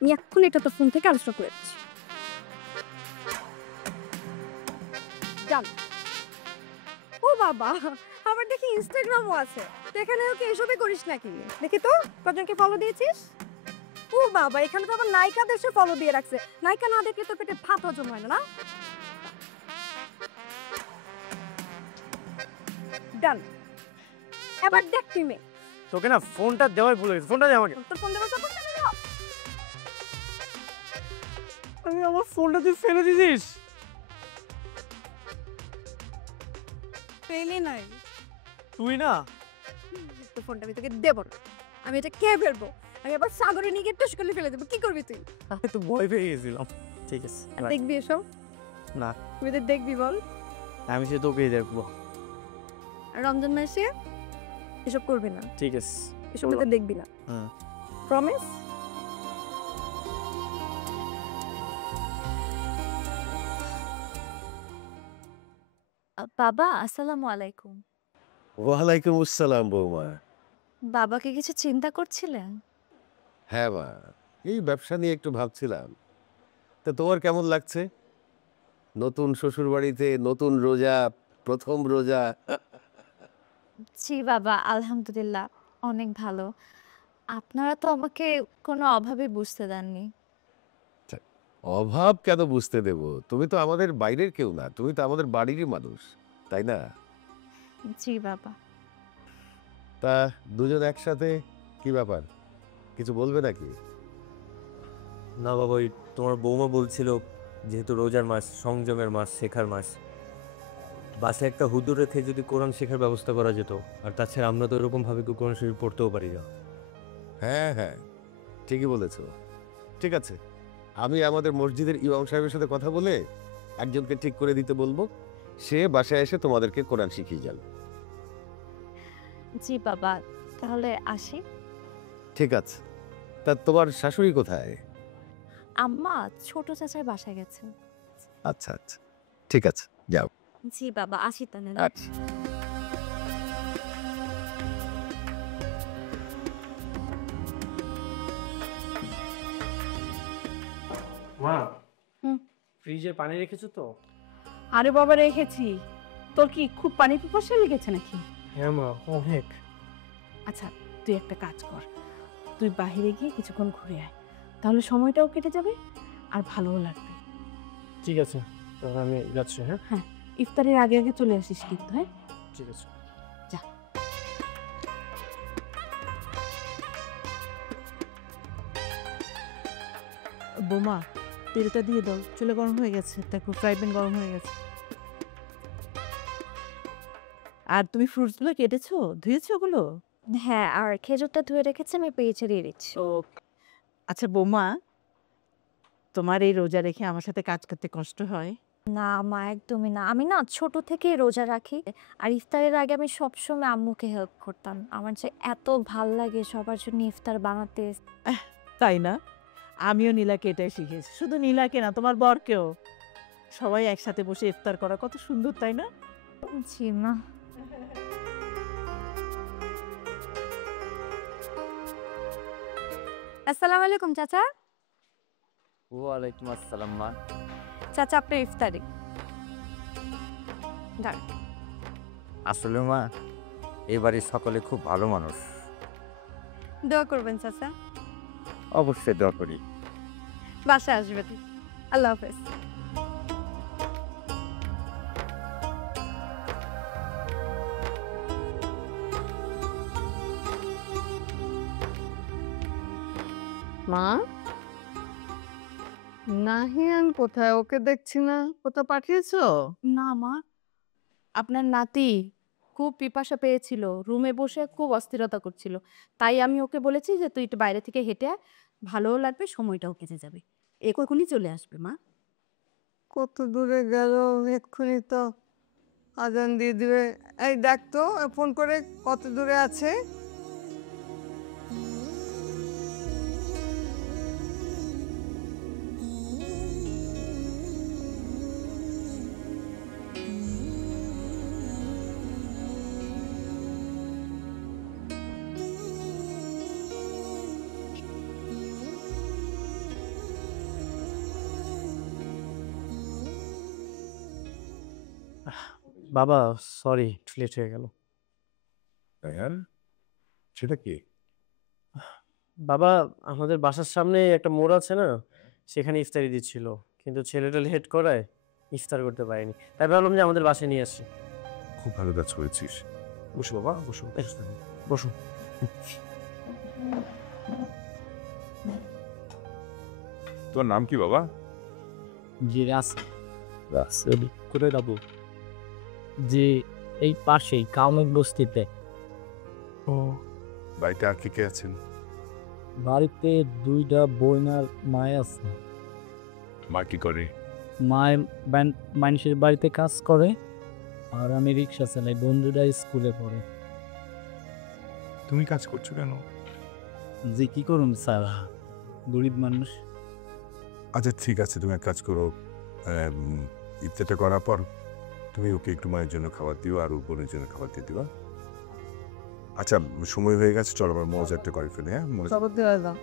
আমি এক্ষুনি এটা তোর ফোন থেকে আনস্টল করে দিচ্ছি। চল। ও বাবা, আবার দেখি ইনস্টাগ্রামও আছে, তো এখানেও কি এসবই করিস নাকি? দেখি তো কজনকে ফলো দিয়েছিস। ও বাবা, এখানে তো আবার নায়িকাদের সে ফলো দিয়ে রাখছে, নায়িকা না দেখলে তো পেটে ভাত হজম হয় না। ডান, এবার দেখ তুই মেয়ে। তোকে না ফোনটা দেওয়াই ভুলে গেছি, ফোনটা দে আমাকে। তোর ফোন দেবো তখন চলে যাও। আমি আমার ফোনটা তুই ফেলে দিছিস। পেলে নাই তুই না, তোর ফোনটা আমি তোকে দেবো না, আমি এটা কে ফেলবো? আমি আবার সাগরে নিয়ে গিয়ে টুস করে ফেলে দেবো, কি করবি তুই? আমি তো ভয় পেয়ে গেছিলাম। ঠিক আছে, আর দেখবি এসব? না তুই এদের দেখবি বল? আমি সে তোকেই দেখবো। আর রমজান মাসে এসব করবি না, ঠিক আছে, এসব এদের দেখবি না, হুম। প্রমিস? বাবা আসসালামু আলাইকুম। ওয়ালাইকুম আসসালাম বৌমা। বাবাকে কিছু চিন্তা করছিলেন? হ্যাঁ মা, এই ব্যবসা নিয়ে একটু ভাবছিলাম। তা তোমার কেমন লাগছে? নতুন শ্বশুর বাড়িতে, নতুন রোজা, প্রথম রোজা। জি বাবা, আলহামদুলিল্লাহ অনেক ভালো। আপনারা তো আমাকে কোনো অভাবে বুঝতে দেননি। অভাব কেন বুঝতে দেব? তুমি তো আমাদের বাইরের কেউ না, তুমি তো আমাদের বাড়িরই মানুষ, তাই না? জি বাবা। তা দুজন একসাথে কি ব্যাপার, কিছু বলবে নাকি? না বাবা, ওই তোমার বৌমা বলছিল যেহেতু রোজার মাস, সংযমের মাস, শেখার মাস, বাসায় একটা হুজুর রেখে যদি কোরআন শেখার ব্যবস্থা করা যেত। আর তাছাড়া আমরা তো এরকমভাবে কোরআন শরীফ পড়তেও পারি না। হ্যাঁ হ্যাঁ, ঠিকই বলেছ। ঠিক আছে, আমি আমাদের মসজিদের ইমাম সাহেবের সাথে কথা বলে একজনকে ঠিক করে দিতে বলবো, সে বাসায় এসে তোমাদেরকে কোরআন শিখিয়ে যাবে। জি বাবা, তাহলে আসি। ঠিক আছে, তা তোমার শাশুড়ি কোথায়? আম্মা ছোট চাচার বাসায় গেছে। আচ্ছা আচ্ছা, ঠিক আছে, যাও। জি বাবা, আসি তাহলে। আচ্ছা। মা, হুম। ফ্রিজে পানি রেখেছো তো? আরে বাবা, রেখেছি। তোর কি খুব পানি পিপাসা লেগেছে নাকি? হ্যাঁ মা, অনেক। আচ্ছা, তুই একটা কাজ কর, তুই বাইরে গিয়ে কিছুক্ষণ ঘুরে আয়, তাহলে সময়টাও কেটে যাবে আর ভালোও লাগবে। ঠিক আছে, তাহলে আমি যাচ্ছি। হ্যাঁ হ্যাঁ, ইফতারের আগে আগে চলে আসিস কিন্তু। হ্যাঁ, ঠিক আছে। যা। বোমা, তেলটা দিয়ে দাও, চুলে গরম হয়ে গেছে, তারপর ফ্রাই প্যান গরম হয়ে গেছে। আর তুমি ফ্রুটসগুলো কেটেছো, ধুয়েছো ওগুলো? হ্যাঁ, আর খেজুরটা ধুয়ে রেখেছি, আমি পেঁচে দিয়ে দিচ্ছি। ও আচ্ছা বোমা, তোমার এই রোজা রেখে আমার সাথে কাজ করতে কষ্ট হয়? না মা, একদমই না। আমি না ছোট থেকেই রোজা রাখি, আর ইফতারের আগে আমি সবসময় আম্মুকে হেল্প করতাম। আমার যে এত ভাল লাগে সবার জন্য ইফতার বানাতে। তাই না? আমিও নীলাকে এটাই শিখেছি। শুধু নীলাকে না, তোমার বরকেও। সবাই একসাথে বসে ইফতার করা কত সুন্দর, তাই না? জি মা। আসসালামু আলাইকুম চাচা। ওয়ালাইকুম আসসালাম মা। চাচা, আপনার ইফতারি। আসলে মা, এই বাড়ির সকলে খুব ভালো মানুষ। দোয়া করবেন চাচা। অবশ্যই দোয়া করি। বাসায় আসবেন। আল্লাহ হাফেজ। মা, নাহিয়ান কোথায়? ওকে দেখছি না, কোথাও পাঠিয়েছো? না মা, আপনার নাতি খুব পিপাসা পেয়েছিল, রুমে বসে খুব অস্থিরতা করছিল, তাই আমি ওকে বলেছি যে তুই একটু বাইরে থেকে হেঁটে আয়, ভালোও লাগবে, সময়টাও কেটে যাবে। এক্ষুনি চলে আসবে মা। কত দূরে গেল? এক্ষুনি তো আজান দিয়ে দিবে। এই দেখ তো ফোন করে কত দূরে আছে। বাবা সরি, লেট হয়ে গেল। রায়হান, সেটা কি? বাবা, আমাদের বাসার সামনে একটা মোড় আছে না, সেখানে ইফতারি দিচ্ছিল, কিন্তু ছেলেটা লেট করায় ইফতার করতে পারেনি, তাই ভাবলাম যে আমাদের বাসায় নিয়ে আসি। খুব ভালো কাজ করেছিস। বসো বাবা, বসো বসো। তোমার নাম কি বাবা? জি কোথায় যাবো? যে এই পাশেই কাউমেক বস্তিতে। ও, বাড়িতে আর কে কে আছেন? বাড়িতে দুইটা বোন আর মায় আছে। মা কি করে? মায় মানুষের বাড়িতে কাজ করে, আর আমি রিক্সা চালাই, বন্ধুরা স্কুলে পড়ে। তুমি কাজ করছো কেন? যে কি করুন স্যার, গরিব মানুষ। আচ্ছা ঠিক আছে, তুমি এক কাজ করো, ইফতারটা করার পর তুমি ওকে একটু মায়ের জন্য খাবার দিও আর ওর বোনের জন্য খাবার দিয়ে দিবা। আচ্ছা সময় হয়ে গেছে, চলো আবার মজারটা করে ফেলে। হ্যাঁ, খবর দেওয়া দাও।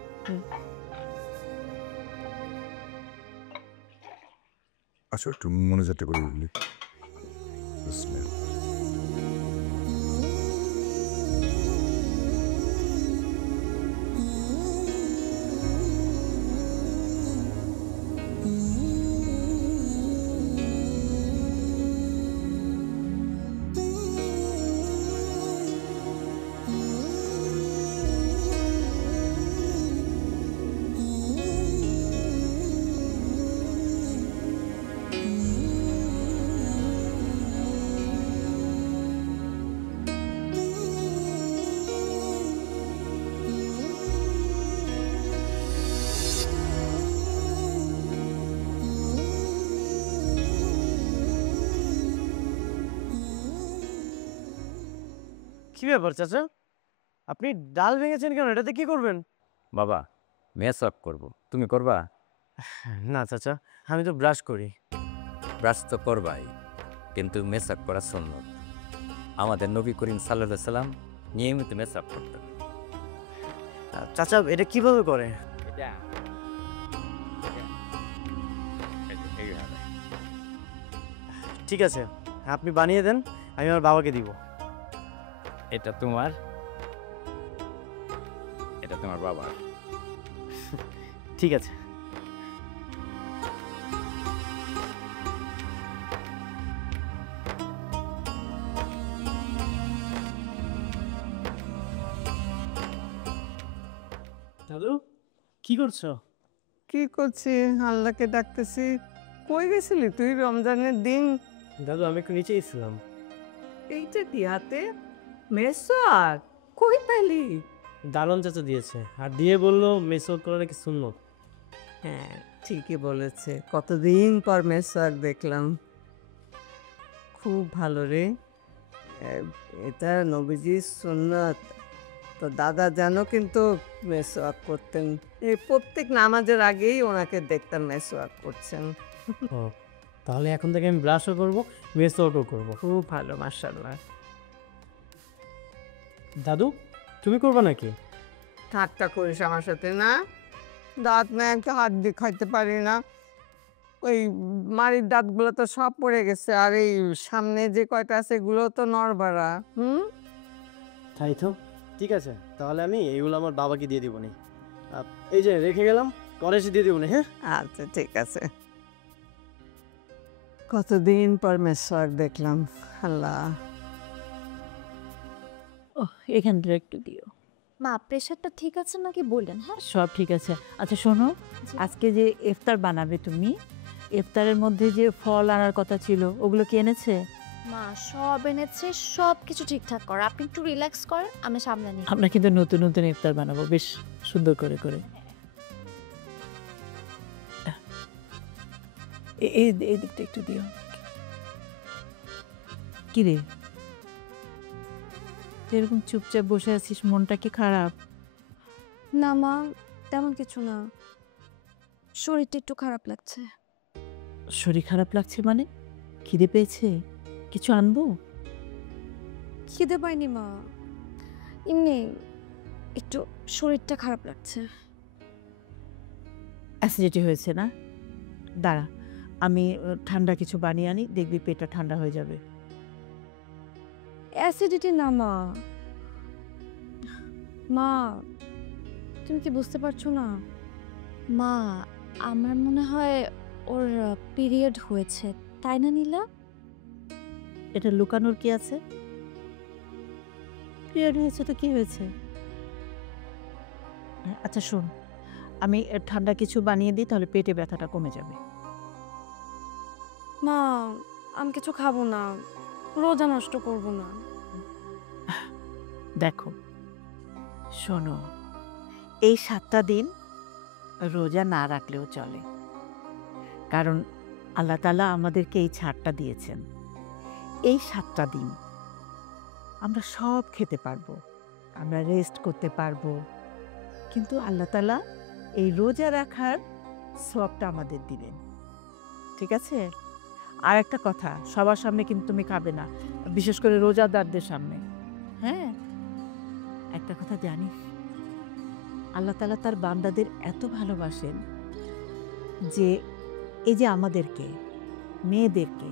আচ্ছা একটু মনোজারটা করে দিলি। কি ব্যাপার চাচা, আপনি ডাল ভেঙেছেন কেন? এটাতে কি করবেন? বাবা মেস অফ করবো, তুমি করবা? না চাচা, আমি তো ব্রাশ করি। ব্রাশ তো করবাই, কিন্তু মেস অফ করা সুন্নত। আমাদের নবী করিম সাল্লাল্লাহু আলাইহি সাল্লাম নিয়মিত মেস অফ করতেন। চাচা এটা কিভাবে করে? ঠিক আছে, আপনি বানিয়ে দেন, আমি আমার বাবাকে দিব। এটা তোমার, এটা তোমার বাবার। ঠিক আছে। দাদু কি করছো? কি করছি? আল্লাহকে ডাকতেছি। কই গেছিলি তুই রমজানের দিন? দাদু আমি একটু নিচেই ছিলাম। এইটা দিয়াতে মেসার কই পেলি? দারুণ চাচা দিয়েছে, আর দিয়ে বললো মেসওয়াক করা নাকি সুন্নত। হ্যাঁ ঠিকই বলেছে, কতদিন পর মেসার দেখলাম। খুব ভালো রে, এটা নবীজির সুন্নত। তো দাদা জানো কিন্তু মেসওয়াক করতেন, এই প্রত্যেক নামাজের আগেই ওনাকে দেখতাম মেসওয়াক করছেন। ও, তাহলে এখন থেকে আমি ব্রাশও করবো, মেসওয়াকও করবো। খুব ভালো, মাশাআল্লাহ। দাদু তুমি করবা নাকি? ঠাট্টা করিস আমার সাথে না, দাঁত না একটা হাত দিয়ে খাইতে পারি না। ওই মাড়ির দাঁতগুলো তো সব পড়ে গেছে, আর এই সামনে যে কয়টা আছে এগুলো তো নড়বড়া। তাই তো, ঠিক আছে, তাহলে আমি এইগুলো আমার বাবাকে দিয়ে দিব নি। এই যে রেখে গেলাম, কলেজে দিয়ে দিব নি। হ্যাঁ আচ্ছা ঠিক আছে। কতদিন পর মেসওয়াক দেখলাম, আল্লাহ। ও এখানটা একটু দিও। মা প্রেশারটা ঠিক আছে নাকি বললেন? হ্যাঁ সব ঠিক আছে। আচ্ছা শোনো, আজকে যে ইফতার বানাবে তুমি, ইফতারের মধ্যে যে ফল আনার কথা ছিল ওগুলো কি এনেছে? মা সব এনেছে, সব কিছু ঠিকঠাক কর, আপনি একটু রিল্যাক্স করেন, আমি সামনে নিই। আমরা কিন্তু নতুন নতুন ইফতার বানাবো বেশ সুন্দর করে করে। এই দিকটা একটু দিও। কি রে, এরকম চুপচাপ বসে আছিস, মনটা কি খারাপ? না মা, তেমন কিছু না, শরীরটা একটু খারাপ লাগছে। শরীর খারাপ লাগছে মানে? খিদে পেয়েছে? কিছু আনবো? খিদে পাইনি মা, এমনি একটু শরীরটা খারাপ লাগছে। অ্যাসিডিটি হয়েছে না? দাঁড়া, আমি ঠান্ডা কিছু বানিয়ে আনি, দেখবি পেটটা ঠান্ডা হয়ে যাবে। অ্যাসিডিটি না মা, মা তুমি কি বুঝতে পারছো না? মা আমার মনে হয় ওর পিরিয়ড হয়েছে, তাই না নীলা? এটা লুকানোর কি আছে? পিরিয়ড হয়েছে তো কি হয়েছে? আচ্ছা শোন, আমি ঠান্ডা কিছু বানিয়ে দিই, তাহলে পেটে ব্যথাটা কমে যাবে। মা আমি কিছু খাবো না, রোজা নষ্ট করব না। দেখো শোনো, এই 7টা দিন রোজা না রাখলেও চলে, কারণ আল্লাহ তাআলা আমাদেরকে এই ছাড়টা দিয়েছেন। এই 7টা দিন আমরা সব খেতে পারবো, আমরা রেস্ট করতে পারবো, কিন্তু আল্লাহ তাআলা এই রোজা রাখার সওয়াবটা আমাদের দিবেন। ঠিক আছে? আর একটা কথা, সবার সামনে কিন্তু তুমি খাবে না, বিশেষ করে রোজাদারদের সামনে। হ্যাঁ, একটা কথা জানিস, আল্লাহ তাআলা তার বান্দাদের এত ভালোবাসেন যে এই যে আমাদেরকে, মেয়েদেরকে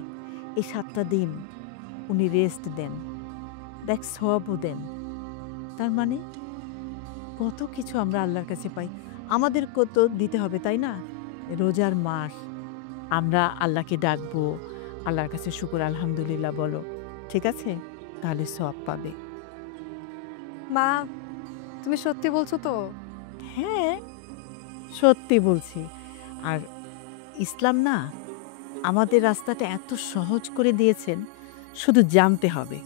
এই 7টা দিন উনি রেস্ট দেন, দেখ সওয়াবও দেন। তার মানে কত কিছু আমরা আল্লাহর কাছে পাই, আমাদের কত দিতে হবে, তাই না? রোজার মাস, আমরা আল্লাহকে ডাকবো, আল্লাহর কাছে শুকর আলহামদুলিল্লাহ বলো, ঠিক আছে? তাহলে সওয়াব পাবে। মা তুমি সত্যি বলছো তো? হ্যাঁ সত্যি বলছি। আর ইসলাম না আমাদের রাস্তাটা এত সহজ করে দিয়েছেন, শুধু জানতে হবে।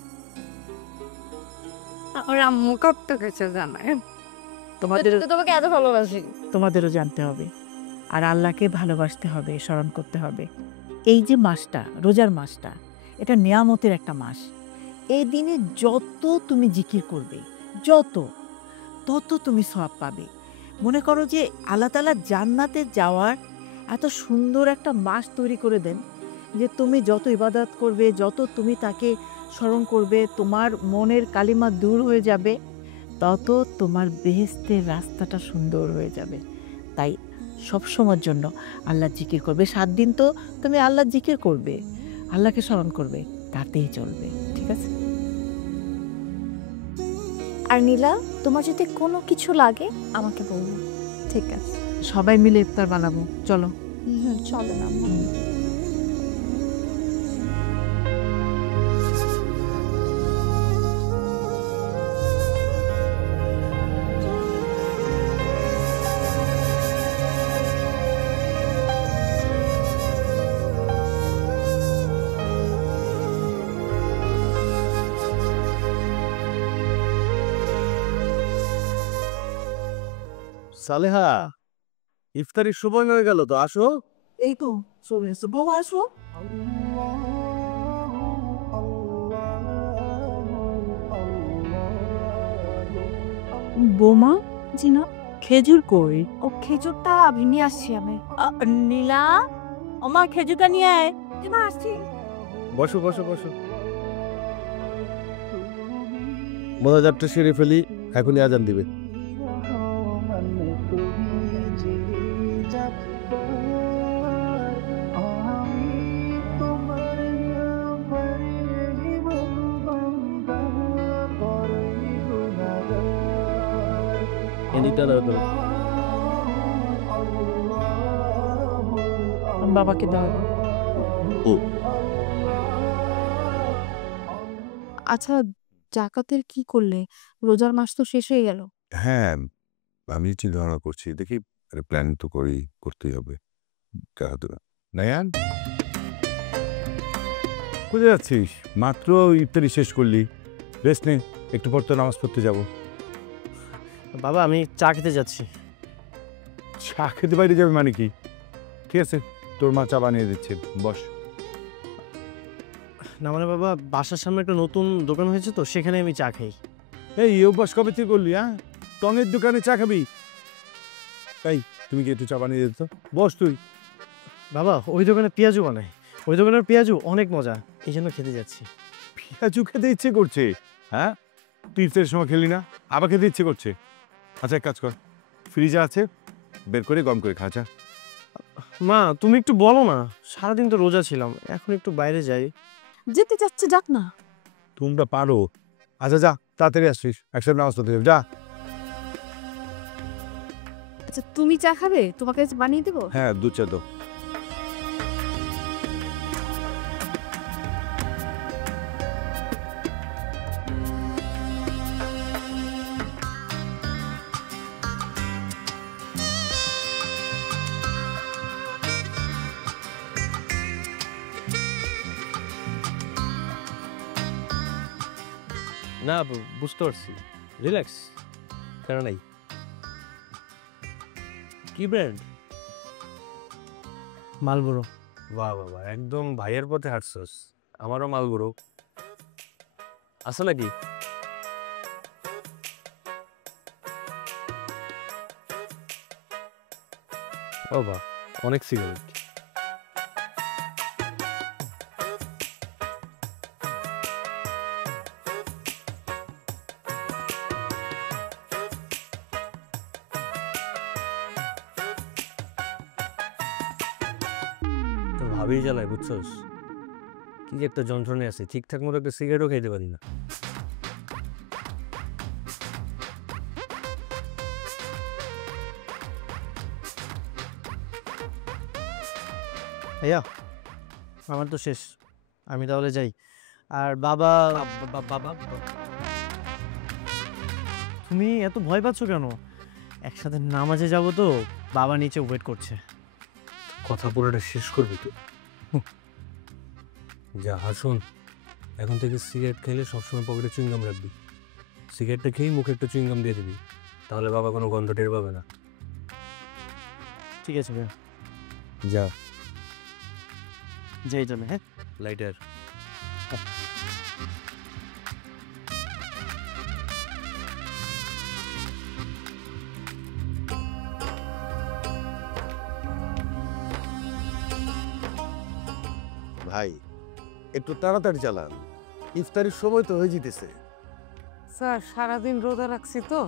আমার আম্মু কত কিছু জানায়, তোমাদের তোমাকে এত ভালোবাসি। তোমাদেরও জানতে হবে, আর আল্লাহকে ভালোবাসতে হবে, স্মরণ করতে হবে। এই যে মাসটা, রোজার মাসটা, এটা নিয়ামতের একটা মাস। এই দিনে যত তুমি জিকির করবে, তত তুমি সওয়াব পাবে। মনে করো যে আল্লাহ তাআলা জান্নাতে যাওয়ার এত সুন্দর একটা মাস তৈরি করে দেন যে তুমি যত ইবাদত করবে, যত তুমি তাকে স্মরণ করবে, তোমার মনের কালিমা দূর হয়ে যাবে, তত তোমার বেহেশতের রাস্তাটা সুন্দর হয়ে যাবে। তাই সবসময়ের জন্য আল্লাহর জিকির করবে। 7 দিন তো তুমি আল্লাহর জিকির করবে, আল্লাহকে স্মরণ করবে, তাতেই চলবে। ঠিক আছে? আর নীলা, তোমার যদি কোনো কিছু লাগে আমাকে বলবো। ঠিক আছে, সবাই মিলে ইফতার বানাবো, চলো। চলো না। সালেহা, ইফতারির সময় হয়ে গেল তো, আসো। এই তো চলে এসো, বউ আসো। বোমা জি না, খেজুর কই? ও খেজুরটা নিয়ে আসছি আমি। নীলা, আমার খেজুরটা নিয়ে আয়। মা আসছি। বসো বসো বসো। মোনাজাতটা সেরে ফেলি, এখনই আজান দিবে। এদিকটা দাও তো। বাবাকে দাও। ও আচ্ছা, জাকাতের কি করলে? রোজার মাস তো শেষ হয়ে গেল। হ্যাঁ, আমি চিন্তা ভাবনা করছি, দেখি প্ল্যান তো করতেই হবে। নায়ান, কোথায় যাচ্ছিস? মাত্র ইফতারি শেষ করলি, রেস্ট নে, একটু পর তো নামাজ পড়তে যাব। বাবা আমি চা খেতে যাচ্ছি। চা খেতে বাইরে যাবে মানে কি? ঠিক আছে, তোর মা চা বানিয়ে দিচ্ছে, বস। না মানে বাবা, বাসার সামনে একটা নতুন দোকান হয়েছে তো, সেখানে আমি চা খাই। এই অভ্যাস কবে থেকে করলি? হ্যাঁ, টঙের দোকানে চা খাবি? এই তুমি কি একটু চা বানিয়ে দিত? বস তুই। বাবা ওই দোকানে পেঁয়াজু বানায়, ওই দোকানের পেঁয়াজু অনেক মজা, এই জন্য খেতে যাচ্ছি। পেঁয়াজু খেতে ইচ্ছে করছে? হ্যাঁ, তুই ইফতারের সময় খেলি না, আবার খেতে ইচ্ছে করছে। আচ্ছা এক কাজ কর, ফ্রিজে আছে, বের করে গরম করে খা চা। মা তুমি একটু বলো না, সারাদিন তো রোজা ছিলাম, এখন একটু বাইরে যাই। যেতে যাচ্ছে, যাক না। তোমরা পারো। আচ্ছা যা, তাড়াতাড়ি আসিস, একসাথে নামাজ পড়তে যাবি, যা। আচ্ছা তুমি চা খাবে? তোমাকে বানিয়ে দেবো। হ্যাঁ, দুধ চা দাও। না বুঝতে পারছি, রিল্যাক্স, কেন নাই। কি ব্র্যান্ড? মালবুরো। বাহ বাবা, একদম ভাইয়ের পথে হাঁটছস। আমারও মালবুরো আছে নাকি? ও বাহ, অনেক সিগারেট। ভাবেই জ্বালায়, বুঝছস? কি যে একটা যন্ত্রণায় আছে, ঠিকঠাক মতো একটা সিগারেটও খাইতে পারি না। ভাইয়া আমার তো শেষ, আমি তাহলে যাই। আর বাবা, বাবা তুমি এত ভয় পাচ্ছ কেন? একসাথে নামাজে যাব তো, বাবা নিচে ওয়েট করছে। কথা পুরোটা শেষ করবি তো? যা হাসুন, এখন থেকে সিগারেট খেলে সবসময় পকেটে চুইংগাম রাখবি। সিগারেটটা খেয়েই মুখে একটা চুইংগাম দিয়ে দিবি, তাহলে বাবা কোনো গন্ধ টের পাবে না। ঠিক আছে ভাইয়া, যা। যাই তাহলে। হ্যাঁ, লাইটার। ভাই একটু তাড়াতাড়ি চালান, ইফতারির সময় তো হয়ে যেতেছে। স্যার সারাদিন রোজা রাখছি তো,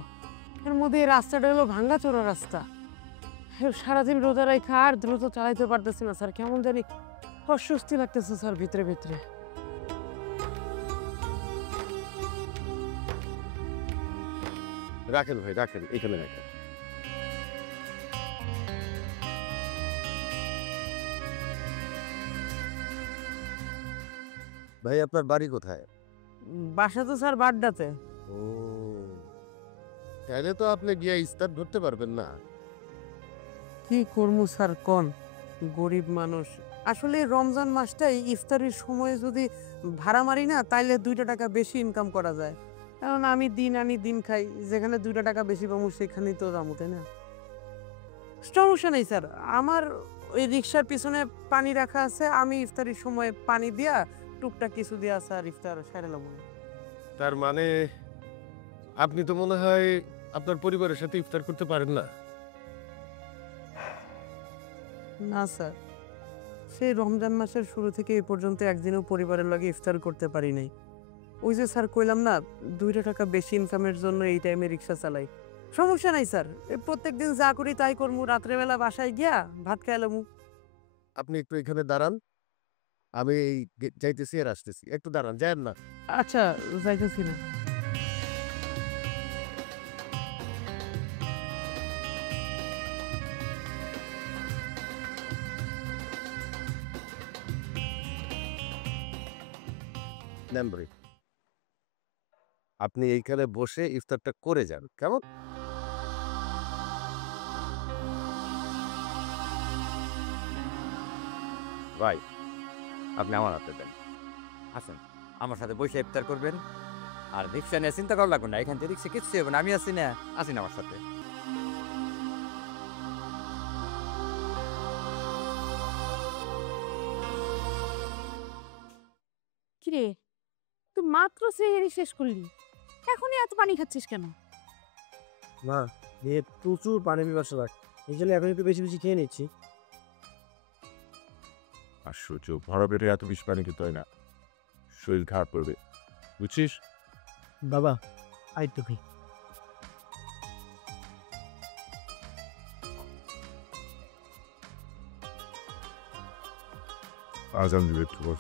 এর মধ্যে এই রাস্তাটা হলো ভাঙ্গাচোরা রাস্তা। সারাদিন রোজা রাখা আর দ্রুত চালাইতে পারতেছি না স্যার, কেমন জানি অস্বস্তি লাগতেছে স্যার ভিতরে ভিতরে। রাখেন ভাই, রাখেন, এখানে রাখেন। ভাই আপনার বাড়ি কোথায়? বাসা তো স্যার বাড্ডাতে। ও, তাহলে তো আপনি গিয়ে ইফতার ধরতে পারবেন না। কি করবো স্যার কোন, গরিব মানুষ। আসলে রমজান মাসটাই ইফতারির সময় যদি ভাড়া মারি না, তাইলে 2 টাকা বেশি ইনকাম করা যায়। কারণ আমি দিন আনি দিন খাই, যেখানে 2 টাকা বেশি পাবো সেখানেই তো যাবো, তাই না? সমস্যা নেই স্যার, আমার ওই রিক্সার পিছনে পানি রাখা আছে, আমি ইফতারির সময় পানি দিয়া টুকটাক কিছু দিয়া স্যার ইফতার সারালাম। তার মানে আপনি তো মনে হয় আপনার পরিবারের সাথে ইফতার করতে পারেন না। না স্যার, সেই রমজান মাসের শুরু থেকে এই পর্যন্ত একদিনও পরিবারের লগে ইফতার করতে পারি নাই। ওই যে স্যার কইলাম না, 2 টাকা বেশি ইনকামের জন্য এই টাইমে রিক্সা চালাই। সমস্যা নাই স্যার, প্রত্যেক দিন যা করি তাই করবো, রাত্রেবেলা বাসায় গিয়া ভাত খাইলাম। আপনি একটু এখানে দাঁড়ান, আমি যাইতেছি আর আসতেছি, একটু দাঁড়ান, যায়েন না। আচ্ছা যাইতেছি না। নেন ভাই, আপনি এইখানে বসে ইফতারটা করে যান, কেমন? ভাই আপনি আমার হাতে দেন, আসেন আমার সাথে বসে ইফতার করবেন। আর রিক্সা নিয়ে চিন্তা করা লাগবে না, এখান থেকে রিক্সা কিচ্ছু হবে না, আমি আছি না, আসেন আমার সাথে। কিরে, তুই মাত্র সেহেরি শেষ করলি, এখনই এত পানি খাচ্ছিস কেন? মা দিয়ে প্রচুর পানি পিপাসা লাগে, এই জন্য এখন একটু বেশি বেশি খেয়ে নিচ্ছি। আশ্চর্য, ভরা পেটে এত বেশি পানি খেতে হয় না, শরীর খারাপ করবে, বুঝছিস? বাবা আই তো ভাই, আজান দিবে একটু পর।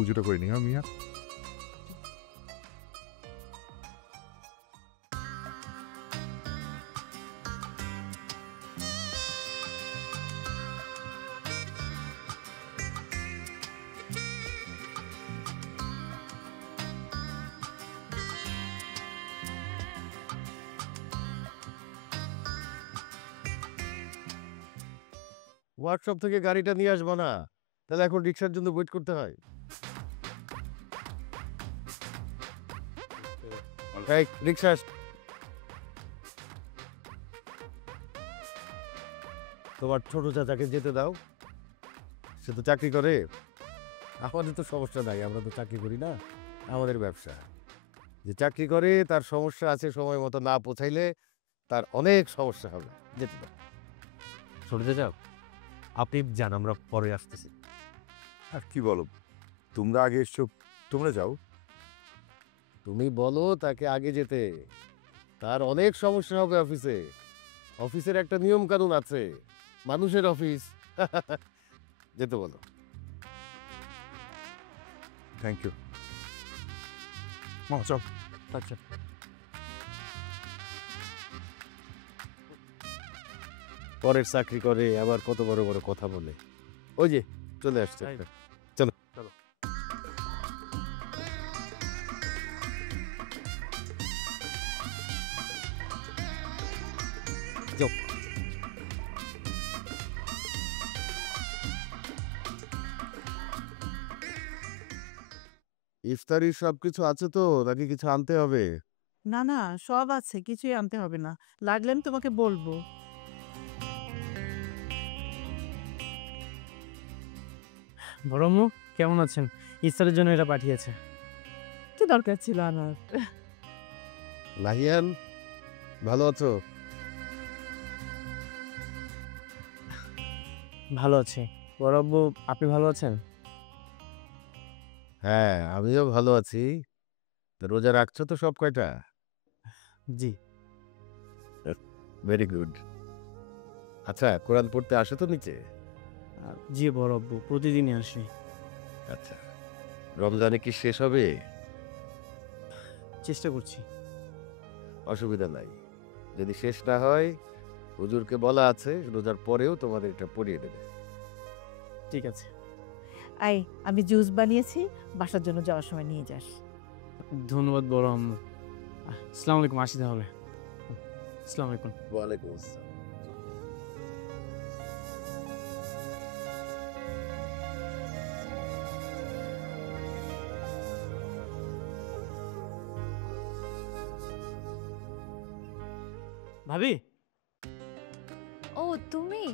উজুটা করে নি, হ্যাঁ মিয়া? ওয়ার্কশপ থেকে গাড়িটা নিয়ে আসবো না, তাহলে এখন রিক্সার জন্য ওয়েট করতে হয়। এই রিক্সা, তোমার ছোট চাচাকে যেতে দাও, সে তো চাকরি করে। আমাদের তো সমস্যা নাই, আমরা তো চাকরি করি না, আমাদের ব্যবসা। যে চাকরি করে তার সমস্যা আছে, সময় মতো না পৌঁছাইলে তার অনেক সমস্যা হবে। যেতে দাও। চলে যাও, আপনি যান, আমরা পরে আসতেছি। আর কি বলো, তোমরা আগে এসছো, তোমরা যাও। তুমি বলো তাকে আগে যেতে, তার অনেক সমস্যা হবে অফিসে। অফিসের একটা নিয়ম কানুন আছে, মানুষের অফিস। যেতে বলো। থ্যাংক ইউ মা, চল। আচ্ছা, পরের চাকরি করে আবার কত বড় বড় কথা বলে। ওই যে চলে আসছে, চলো চলো। যাও। ইফতারির সবকিছু আছে তো, নাকি কিছু আনতে হবে? না না, সব আছে, কিছুই আনতে হবে না, লাগলে আমি তোমাকে বলবো। বড়ম্মু কেমন আছেন? ইফতারের জন্য এটা পাঠিয়েছে। কি দরকার ছিল আনার? লাহিয়ান, ভালো আছো? ভালো আছি। বড় আব্বু, আপনি ভালো আছেন? হ্যাঁ, আমিও ভালো আছি। তো রোজা রাখছো তো সব কয়টা? জি। Very good. আচ্ছা, কোরআন পড়তে আসো তো নিচে? জি বড় আব্বু, প্রতিদিনই আসি। আচ্ছা, রমজানে কি শেষ হবে? চেষ্টা করছি। অসুবিধা নাই। যদি শেষ না হয়, হুজুরকে বলা আছে রোজার পরেও তোমাদের এটা পড়িয়ে দেবে। ঠিক আছে। আই, আমি জুস বানিয়েছি, বাসার জন্য যাওয়ার সময় নিয়ে যাস। ধন্যবাদ বড় আম্মু। আসসালামু আলাইকুম, আসি তাহলে। আসসালামু আলাইকুম। ওয়ালাইকুম আসসালাম। ভাবি, ও তুমি?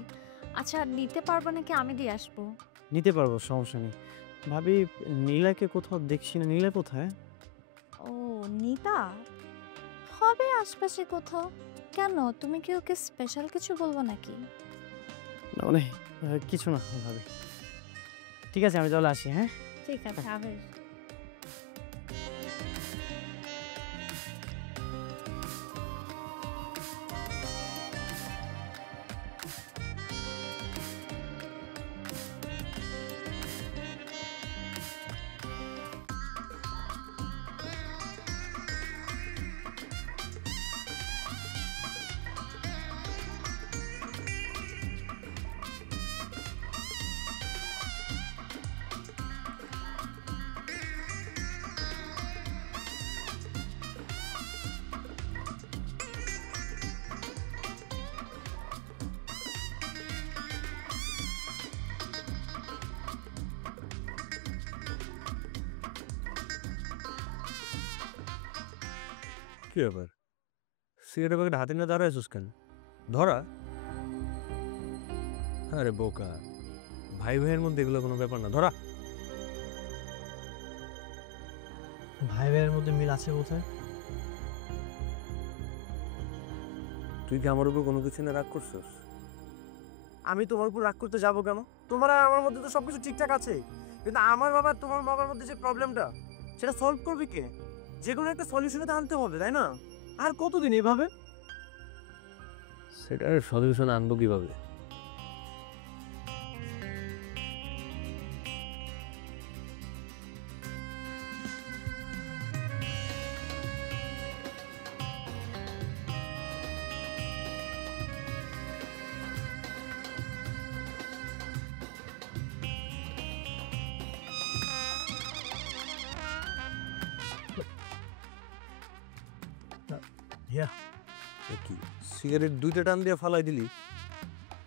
আচ্ছা, নিতে পারবে নাকি আমি দিয়ে আসবো? নিতে পারবো, সমস্যা নেই। ভাবি, নীলাকে কোথাও দেখছি না। নীলা কোথায়? ও, নিতা হবে আশপাশে কোথাও। কেন, তুমি কি ওকে স্পেশাল কিছু বলবো নাকি? না মানে কিছু না ভাবি। ঠিক আছে, আমি তাহলে আসি। হ্যাঁ, ঠিক আছে, আবার কি ব্যাপার, সিগারেট প্যাকেট হাতে নিয়ে দাঁড়ায় আছিস কেন? ধরা? আরে বোকা, ভাই ভাইয়ের মধ্যে এগুলো কোনো ব্যাপার না, ধরা। ভাই ভাইয়ের মধ্যে মিল আছে কোথায়? তুই কি আমার উপর কোনো কিছু না রাগ করছিস? আমি তোমার উপর রাগ করতে যাবো কেন? তোমার আর আমার মধ্যে তো সবকিছু ঠিকঠাক আছে, কিন্তু আমার বাবা আর তোমার বাবার মধ্যে যে প্রবলেমটা, সেটা সলভ করবে কে? যে কোনো একটা সলিউশনে তো আনতে হবে, তাই না? আর কতদিন এভাবে? সেটার সলিউশন আনবো কিভাবে? কি সিগারেট দুইটা টান দিয়ে ফালাই দিলি?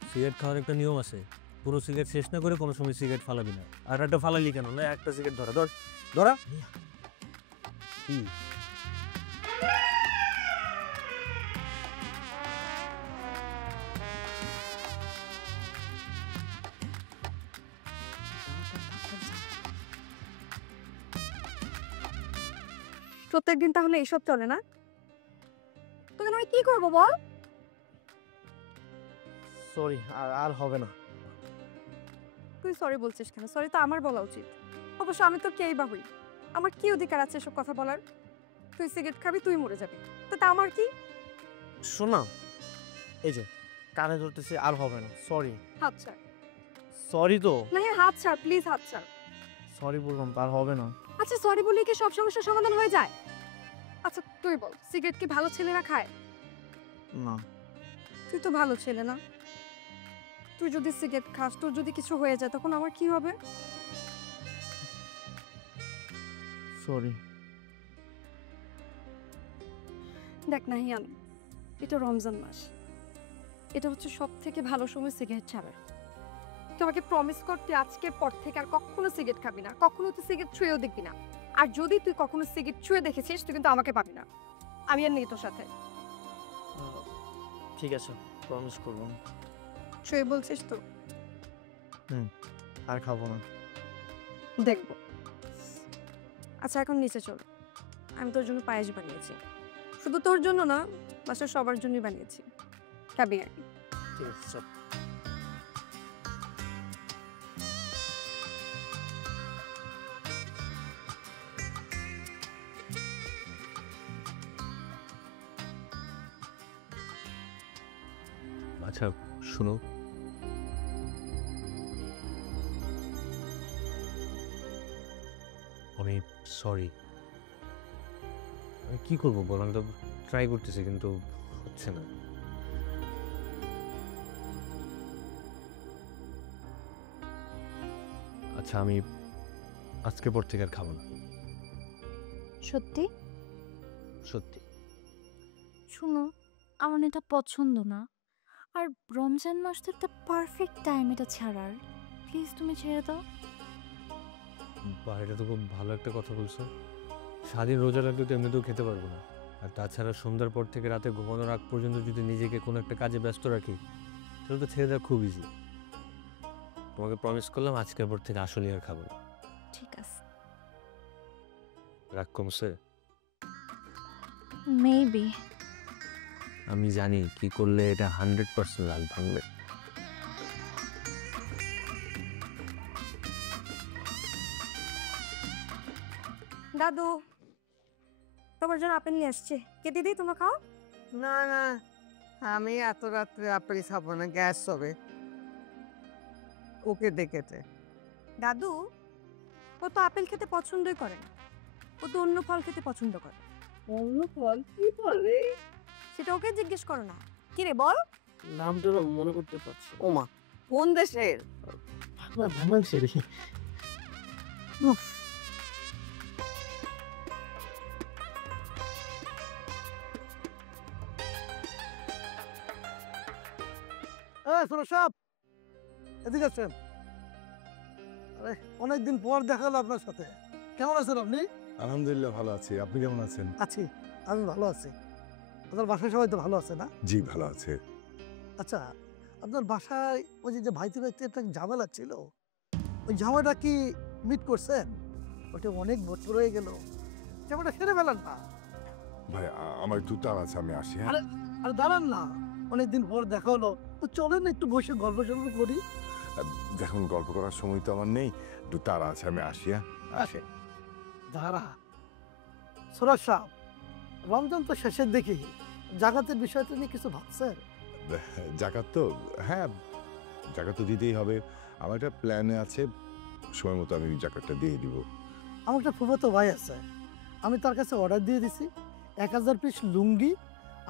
সিগারেট খাওয়ার একটা নিয়ম আছে, পুরো সিগারেট শেষ না করে কোনো সময় সিগারেট ফালাবি না। আর একটা ফালাইলি কেন? না একটা সিগারেট ধরা, ধর ধরা। কি প্রত্যেকদিন তাহলে এইসব চলে না? তোকে আমি কি করবো বল? সরি, আর হবে না। তুই সরি বলছিস কেন? সরি তো আমার বলা উচিত। অবশ্য আমি তো কেই বা হই, আমার কি অধিকার আছে এসব কথা বলার? তুই সিগারেট খাবি, তুই মরে যাবি, তা আমার কি? শোনা, এই যে কানে ধরতেছে, আর হবে না। সরি। হাত ছাড়। সরি তো। না হ্যাঁ, হাত ছাড় প্লিজ, হাত ছাড়। সরি বললাম, আর হবে না। আচ্ছা, সরি বলে কি সব সমস্যার সমাধান হয়ে যায়? আচ্ছা তুই বল, সিগারেট কি ভালো ছেলেরা খায়? না। তুই তো ভালো ছেলে না। তুই যদি সিগারেট খাস, তোর যদি কিছু হয়ে যায়, তখন আমার কি হবে? সরি। দেখ না হিয়ান, এটা রমজান মাস, এটা হচ্ছে সব থেকে ভালো সময় সিগারেট ছাড়ার। তুই আমাকে প্রমিস কর, তুই আজকের পর থেকে আর কখনো সিগারেট খাবি না, কখনো তুই সিগারেট ছুঁয়েও দেখবি না। আর যদি তুই কখনো সিগারেট ছুঁয়ে দেখেছিস, তুই কিন্তু আমাকে পাবি না। আমি আর নেই তোর সাথে। ঠিক আছে, প্রমিস করবো। ছুঁয়ে বলছিস তো? আর খাবো না। দেখবো। আচ্ছা এখন নিচে চল, আমি তোর জন্য পায়েস বানিয়েছি। শুধু তোর জন্য না, বাসার সবার জন্যই বানিয়েছি। খাবি আর কি? ঠিক আছে, চল। আচ্ছা শুনো, আমি সরি। আমি কি করবো বল, আমি তো ট্রাই করতেছি কিন্তু হচ্ছে না। আচ্ছা আমি আজকের পর থেকে আর খাবো না, সত্যি? সত্যি। শুনো, আমার না এটা পছন্দ না। আর রমজান মাস তো একটা পারফেক্ট টাইম এটা ছাড়ার। প্লিজ তুমি ছেড়ে দাও। বা এটা তো খুব ভালো একটা কথা বলছো। স্বাধীন রোজা রাখলে তো এমনিতেও খেতে পারবো না। আর তাছাড়া সন্ধ্যার পর থেকে রাতে ঘুমানোর আগ পর্যন্ত যদি নিজেকে কোনো একটা কাজে ব্যস্ত রাখি তাহলে তো ছেড়ে দেওয়া খুব ইজি। তোমাকে প্রমিস করলাম আজকের পর থেকে আসলে আর খাবো না। ঠিক আছে। রাগ কমছে? মেবি। আমি জানি কি করলে এটা 100% রাগ ভাঙবে। দাদু, তোমার জন্য আপেল নিয়ে আসছে, কেটে দিই, তোমরা খাও। না না, আমি এত রাত্রে আপেল খাবো না, গ্যাস হবে। ওকে দেখেছে। দাদু, ও তো আপেল খেতে পছন্দই করে না, ও তো অন্য ফল খেতে পছন্দ করে। অন্য ফল কি বলে? সেটা ওকে জিজ্ঞেস করো না। কি রে বল? নামটা মনে করতে পারছি। ওমা, কোন দেশের? বাংলাদেশের। এদিকে আসছেন। আরে অনেকদিন পর দেখা হলো আপনার সাথে। কেমন আছেন আপনি? আলহামদুলিল্লাহ ভালো আছি, আপনি কেমন আছেন? আছি, আমি ভালো আছি। আপনার বাসায় সবাই তো ভালো আছে না? জি ভালো আছে। আচ্ছা, আপনার বাসায় ওই যে ভাইতে ভাইতে একটা ঝামেলা ছিল, ওই ঝামেলাটা কি মিট করছেন? ওটা অনেক বছর হয়ে গেল, ঝামেলাটা সেরে ফেলেন না। ভাই আমার একটু তাড়া আছে, আমি আসি। হ্যাঁ আরে দাঁড়ান না, অনেকদিন পর দেখা হলো, তো চলেন একটু বসে গল্প সল্প করি। দেখুন গল্প করার সময় তো আমার নেই, একটু তাড়া আছে, আমি আসি। হ্যাঁ আসে। দাঁড়া সুরাজ সাহেব, রমজান তো শেষের দিকে, জাকাতের বিষয়টা নিয়ে কিছু ভাবছেন? জাকাত তো, হ্যাঁ জাকাত তো দিতেই হবে। আমার একটা প্ল্যানে আছে, সময় মতো আমি জাকাতটা দিয়ে দিব। আমার একটা ফুফাতো ভাই আছে, আমি তার কাছে অর্ডার দিয়ে দিছি 1000 পিস লুঙ্গি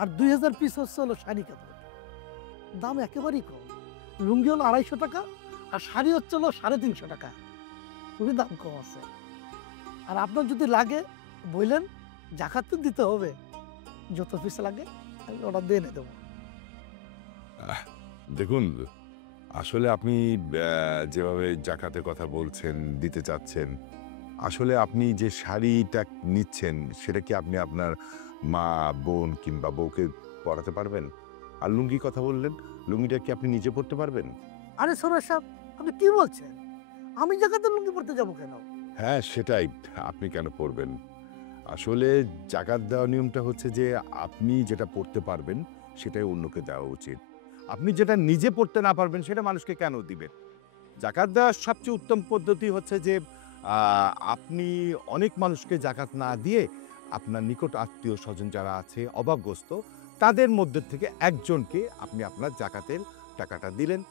আর 2000 পিস হচ্ছে হলো শাড়ি কাপড়। দাম একেবারেই কম। লুঙ্গি হলো 250 টাকা আর শাড়ি হচ্ছে হলো 350 টাকা, খুবই দাম কম আছে। আর আপনার যদি লাগে বললেন, জাকাত তো দিতে হবে, যত পিস লাগে আমি অর্ডার দিয়ে এনে দেবো। দেখুন আসলে আপনি যেভাবে জাকাতের কথা বলছেন, দিতে চাচ্ছেন, আসলে আপনি যে শাড়িটা নিচ্ছেন সেটা কি আপনি আপনার মা বোন কিংবা বউকে পরাতে পারবেন? আর লুঙ্গি কথা বললেন, লুঙ্গিটা কি আপনি নিজে পরতে পারবেন? আরে সুরাজ সাহেব, আপনি কি বলছেন? আমি জাকাতের লুঙ্গি পড়তে যাবো কেন? হ্যাঁ সেটাই, আপনি কেন পরবেন? আসলে জাকাত দেওয়ার নিয়মটা হচ্ছে যে আপনি যেটা পড়তে পারবেন সেটাই অন্যকে দেওয়া উচিত। আপনি যেটা নিজে পড়তে না পারবেন সেটা মানুষকে কেন দিবেন? জাকাত দেওয়ার সবচেয়ে উত্তম পদ্ধতি হচ্ছে যে আপনি অনেক মানুষকে জাকাত না দিয়ে আপনার নিকট আত্মীয় স্বজন যারা আছে অভাবগ্রস্ত, তাদের মধ্যে থেকে একজনকে আপনি আপনার জাকাতের টাকাটা দিলেন,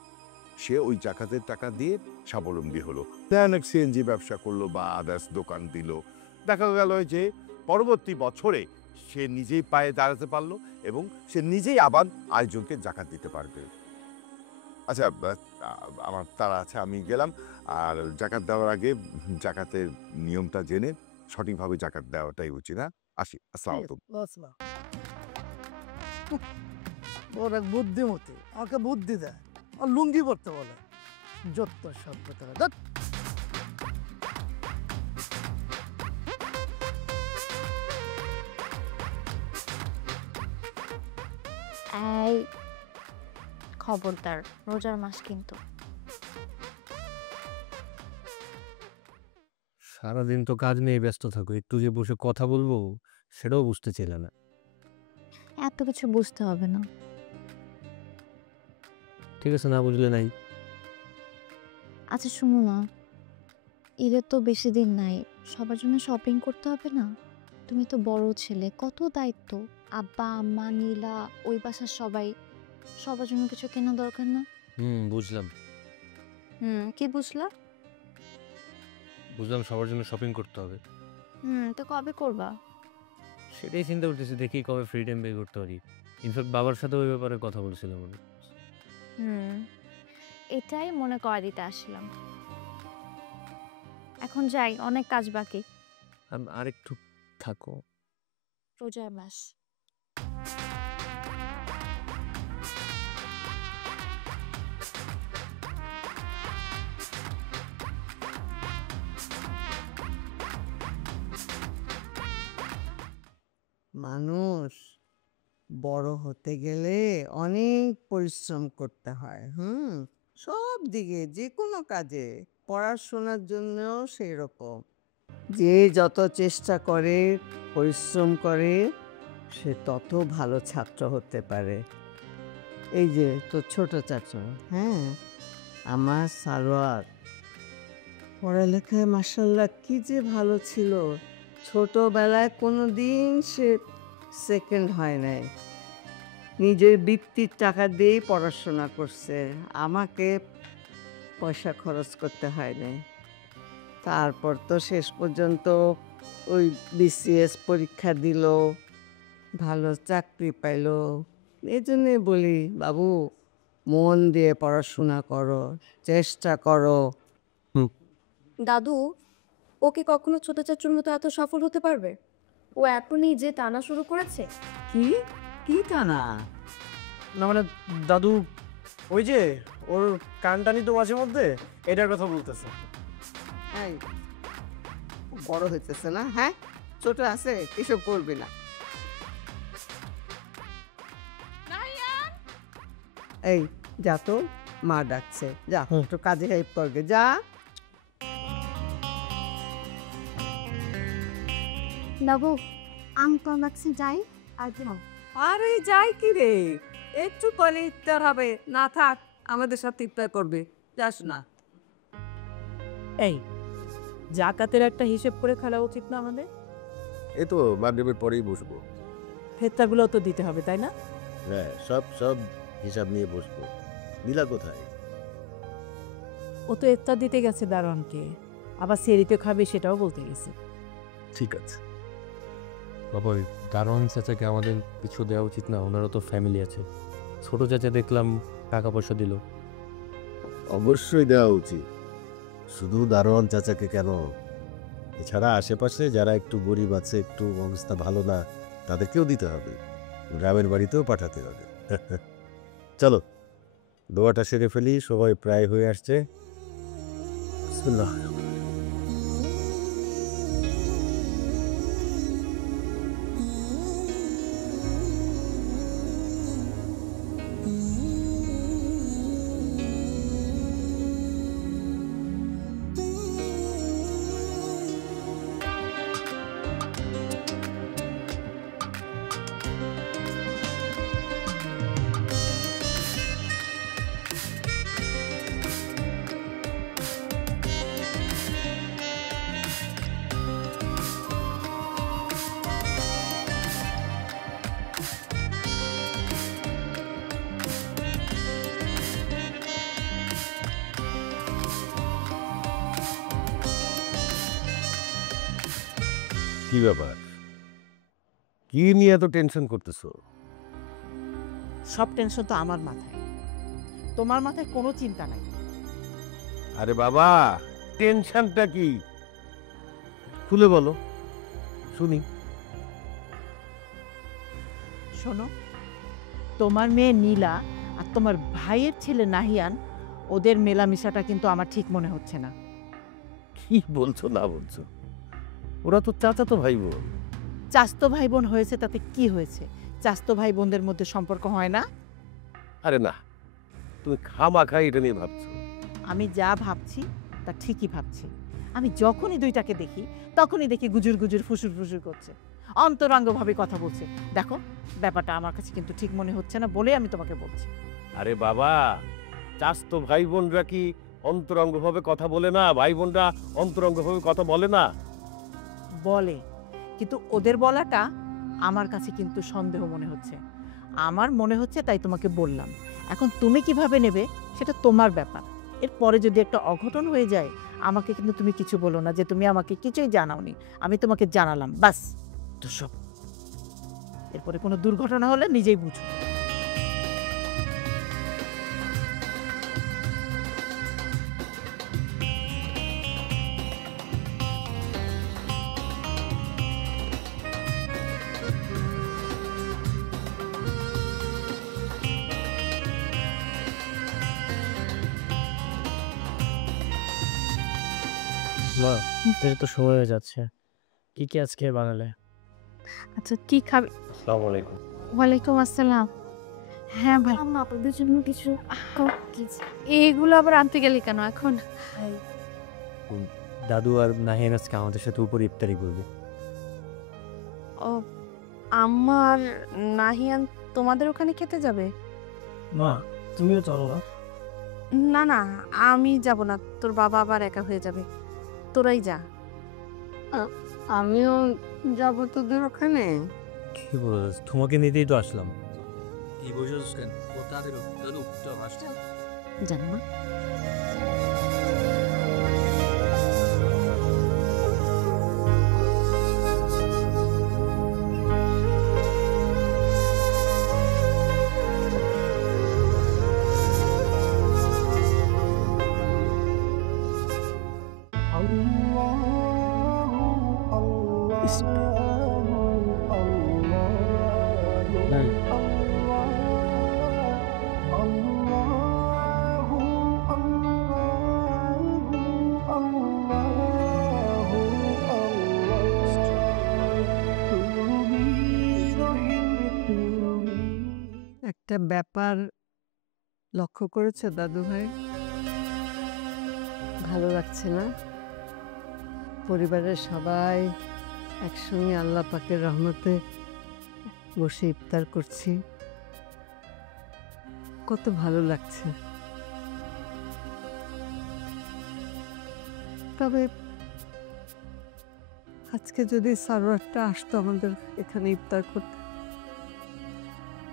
সে ওই জাকাতের টাকা দিয়ে স্বাবলম্বী হলো। অনেক সিএনজি ব্যবসা করলো বা আদার্স দোকান দিল, দেখা গেল যে পরবর্তী বছরে সে নিজেই পায়ে দাঁড়াতে পারলো এবং সে নিজেই আবার আরেকজনকে জাকাত দিতে পারবে। আচ্ছা আমার তারা আছে, আমি গেলাম। আর জাকাত দেওয়ার আগে জাকাতের নিয়মটা জেনে সঠিকভাবে জাকাত দেওয়াটাই উচিত। না আসি, আসসালামু আলাইকুম। আসসালাম। ওর এক বুদ্ধিমতী, আমাকে বুদ্ধি দেয়, আর লুঙ্গি পরতে বলে, যত সব কথা। এই খবরদার, রোজার মাস কিন্তু। সারাদিন তো কাজ নিয়ে ব্যস্ত থাকো, একটু যে বসে কথা বলবো সেটাও বুঝতে ছিল না। এত কিছু বুঝতে হবে না। ঠিক আছে, না বুঝলে নাই। আচ্ছা শুনো না, ঈদের তো বেশি দিন নাই, সবার জন্য শপিং করতে হবে না? তুমি তো বড় ছেলে, কত দায়িত্ব। আব্বা আম্মা নীলা, ওই বাসার সবাই, সবার জন্য কিছু কেনা দরকার না? বুঝলাম। কি বুঝলা? বুঝলাম সবার জন্য শপিং করতে হবে। তো কবে করবা? সেটাই চিন্তা করতেছি, দেখি কবে ফ্রি টাইম বের করতে পারি। ইনফ্যাক্ট বাবার সাথে ওই ব্যাপারে কথা বলছিলাম আমি। এটাই মনে করা দিতে আসলাম। এখন যাই, অনেক কাজ বাকি। আর একটু থাকো। রোজার মাস। মানুষ বড় হতে গেলে অনেক পরিশ্রম করতে হয়। সব দিকে, যে কোনো কাজে, পড়াশোনার জন্যও সেই রকম। যে যত চেষ্টা করে, পরিশ্রম করে, সে তত ভালো ছাত্র হতে পারে। এই যে তোর ছোট চাচা, আমার সারোয়ার, পড়ালেখায় মাশাআল্লাহ কি যে ভালো ছিল। ছোটবেলায় কোনো দিন সে সেকেন্ড হয় নাই, নিজের বৃত্তির টাকা দিয়েই পড়াশোনা করছে, আমাকে পয়সা খরচ করতে হয় নাই। তারপর তো শেষ পর্যন্ত ওই বিসিএস পরীক্ষা দিল, ভালো চাকরি পাইল। এই জন্যে বলি, বাবু মন দিয়ে পড়াশোনা করো, চেষ্টা করো। দাদু, ও কি কখনো ছোট চাচুর মতো এত সফল হতে পারবে? ও এত নিজে টানা শুরু করেছে। কি কি টানা? না মানে দাদু, ওই যে ওর কানটানি তো মাঝে মধ্যে, এটার কথা বলতেছে। এই, বড় হইতেছে না? ছোট আছে, এসব করবি না। এই যা, তো মা ডাকছে, যা একটু কাজে হেল্প করবে, যা। বাবু, আম তো লাগছে, যাই আর যাও। আরে যাই কি রে, একটু পরে ইফতার হবে, না থাক, আমাদের সাথে ইফতার করবে, যাস না। এই জাকাতের একটা হিসেব করে খেলা উচিত না আমাদের? এই তো মাগরিবের পরেই বসবো। ফেতরাগুলো তো দিতে হবে, তাই না? হ্যাঁ, সব সব হিসাব নিয়ে বসবো। নীলা কোথায়? ও তো ইফতার দিতে গেছে দারোয়ানকে, আবার সেরিতে খাবে সেটাও বলতে গেছে। ঠিক আছে। বাবা, ওই দারোয়ান চাচাকে আমাদের কিছু দেওয়া উচিত না? ওনারও তো ফ্যামিলি আছে। ছোট চাচা দেখলাম টাকা পয়সা দিল। অবশ্যই দেওয়া উচিত। শুধু দারোয়ান চাচাকে কেন, এছাড়া আশেপাশে যারা একটু গরিব আছে, একটু অবস্থা ভালো না, তাদেরকেও দিতে হবে, গ্রামের বাড়িতেও পাঠাতে হবে। চলো দোয়াটা সেরে ফেলি, সবাই প্রায় হয়ে আসছে। বিসমিল্লাহ। কি ব্যাপার, কি নিয়ে এত টেনশন করতেছো? সব টেনশন তো আমার মাথায়, তোমার মাথায় কোনো চিন্তা নাই। আরে বাবা, টেনশনটা কি খুলে বলো শুনি। শোনো, তোমার মেয়ে নীলা আর তোমার ভাইয়ের ছেলে নাহিয়ান, ওদের মেলামেশাটা কিন্তু আমার ঠিক মনে হচ্ছে না। কি বলছো না বলছো? ওরা তো চাচাতো ভাই বোন। চাস্তো ভাই বোন হয়েছে তাতে কি হয়েছে? চাস্তো ভাই বোনদের মধ্যে সম্পর্ক হয় না? আরে না, তুমি খামাখাই এটা নিয়ে ভাবছো। আমি যা ভাবছি তা ঠিকই ভাবছি। আমি যখনই দুইটাকে দেখি তখনই দেখি গুজুর গুজুর ফুসুর ফুসুর করছে, অন্তরঙ্গভাবে কথা বলছে। দেখো, ব্যাপারটা আমার কাছে কিন্তু ঠিক মনে হচ্ছে না বলে আমি তোমাকে বলছি। আরে বাবা, চাচাতো ভাই বোনরা কি অন্তরঙ্গভাবে কথা বলে না? ভাই বোনরা অন্তরঙ্গভাবে কথা বলে না? বলে, কিন্তু ওদের বলাটা আমার কাছে কিন্তু সন্দেহ মনে হচ্ছে। আমার মনে হচ্ছে তাই তোমাকে বললাম। এখন তুমি কিভাবে নেবে সেটা তোমার ব্যাপার। এরপরে যদি একটা অঘটন হয়ে যায় আমাকে কিন্তু তুমি কিছু বলো না যে তুমি আমাকে কিছুই জানাওনি, আমি তোমাকে জানালাম, বাস। তো সব এরপরে কোনো দুর্ঘটনা হলে নিজেই বুঝো। মা, ইফতারের তো সময় হয়ে যাচ্ছে। কি কি আজকে বানালে? আচ্ছা কি খাবে? আসসালামু আলাইকুম। ওয়ালাইকুম আসসালাম। হ্যাঁ ভাই, আপনাদের জন্য কিছু এগুলো আবার আনতে গেলি কেন এখন? দাদু আর নাহিয়ান আজকে আমাদের সাথে উপরে ইফতারি করবে। ও, আমার নাহিয়ান তোমাদের ওখানে খেতে যাবে? মা, তুমিও চলো না। না না, আমি যাব না, তোর বাবা আবার একা হয়ে যাবে, তোরাই যা। আমিও যাব তোদের ওখানে। কি বলো, তোমাকে নিতেই তো আসলাম। কি বুঝোস কেন? ও তাদের দাদু জান না। একটা ব্যাপার লক্ষ্য করেছে দাদু ভাই? ভালো লাগছে না? পরিবারের সবাই একসঙ্গে আল্লাহ পাকের রহমতে বসে ইফতার করছি, কত ভালো লাগছে। তবে আজকে যদি সারোয়ারটা আসতো আমাদের এখানে ইফতার করতে,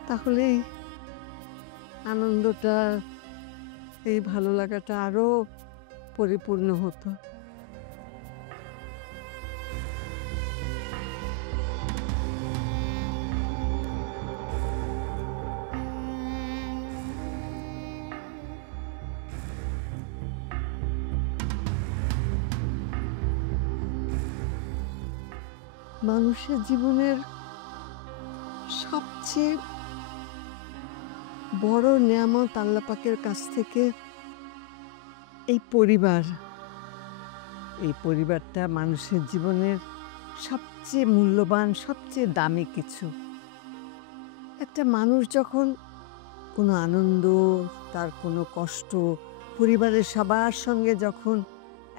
তাহলে এই আনন্দটা, এই ভালো লাগাটা আরো পরিপূর্ণ হতো। মানুষের জীবনের সবচেয়ে বড় নেয়ামত আল্লাহ পাকের কাছ থেকে এই পরিবার। এই পরিবারটা মানুষের জীবনের সবচেয়ে মূল্যবান, সবচেয়ে দামি কিছু। একটা মানুষ যখন কোনো আনন্দ, তার কোনো কষ্ট পরিবারের সবার সঙ্গে যখন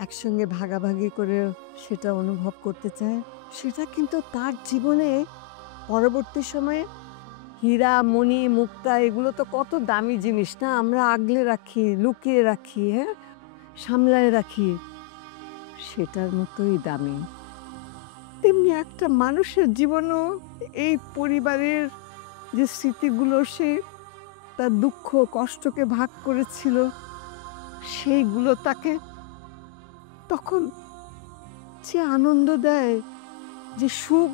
একসঙ্গে ভাগাভাগি করে সেটা অনুভব করতে চায়, সেটা কিন্তু তার জীবনে পরবর্তী সময়ে হীরা, মণি, মুক্তা, এগুলো তো কত দামি জিনিস না, আমরা আগলে রাখি, লুকিয়ে রাখি, হ্যাঁ, সামলায় রাখি, সেটার মতোই দামি। তেমনি একটা মানুষের জীবনও এই পরিবারের যে স্মৃতিগুলো সে তার দুঃখ কষ্টকে ভাগ করেছিল, সেইগুলো তাকে তখন যে আনন্দ দেয়, যে সুখ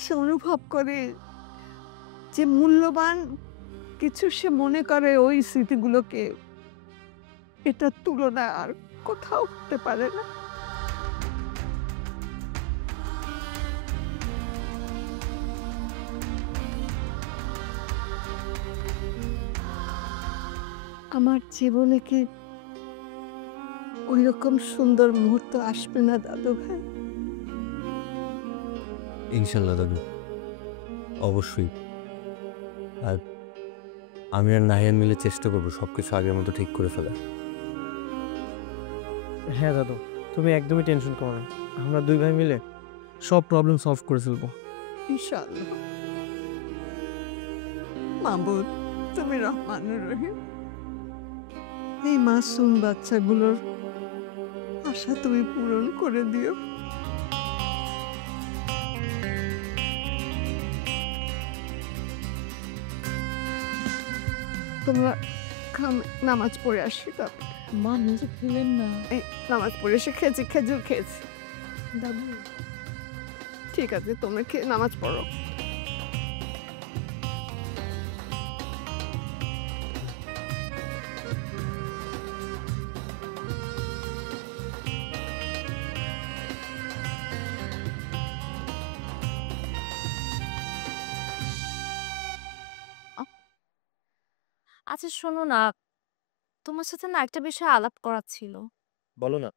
সে অনুভব করে, যে মূল্যবান কিছু সে মনে করে ওই স্মৃতিগুলোকে, এটার তুলনা আর কোথাও হতে পারে না। আমার জীবনে কি ওই রকম সুন্দর মুহূর্ত আসবে না দাদু ভাই? ইনশাল্লাহ দাদু, অবশ্যই। আর আমি আর নাহিয়ান মিলে চেষ্টা করবো সবকিছু আগের মতো ঠিক করে ফেলার। হ্যাঁ দাদু, তুমি একদমই টেনশন করো না, আমরা দুই ভাই মিলে সব প্রবলেম সলভ করে ফেলবো ইনশাআল্লাহ। মাবুদ, তুমি রহমানুর রহিম, এই মাসুম বাচ্চাগুলোর আশা তুমি পূরণ করে দিও। তোমরা নামাজ পড়ে আসি, মা নিজে খেলেন না। এই নামাজ পড়ে এসে খেয়েছি, খেজুর খেয়েছি। দাদু ঠিক আছে, তোমরা খেয়ে নামাজ পড়ো। আচ্ছা শোনো না, তোমার সাথে না একটা বিষয় আলাপ করার ছিল। বলো না।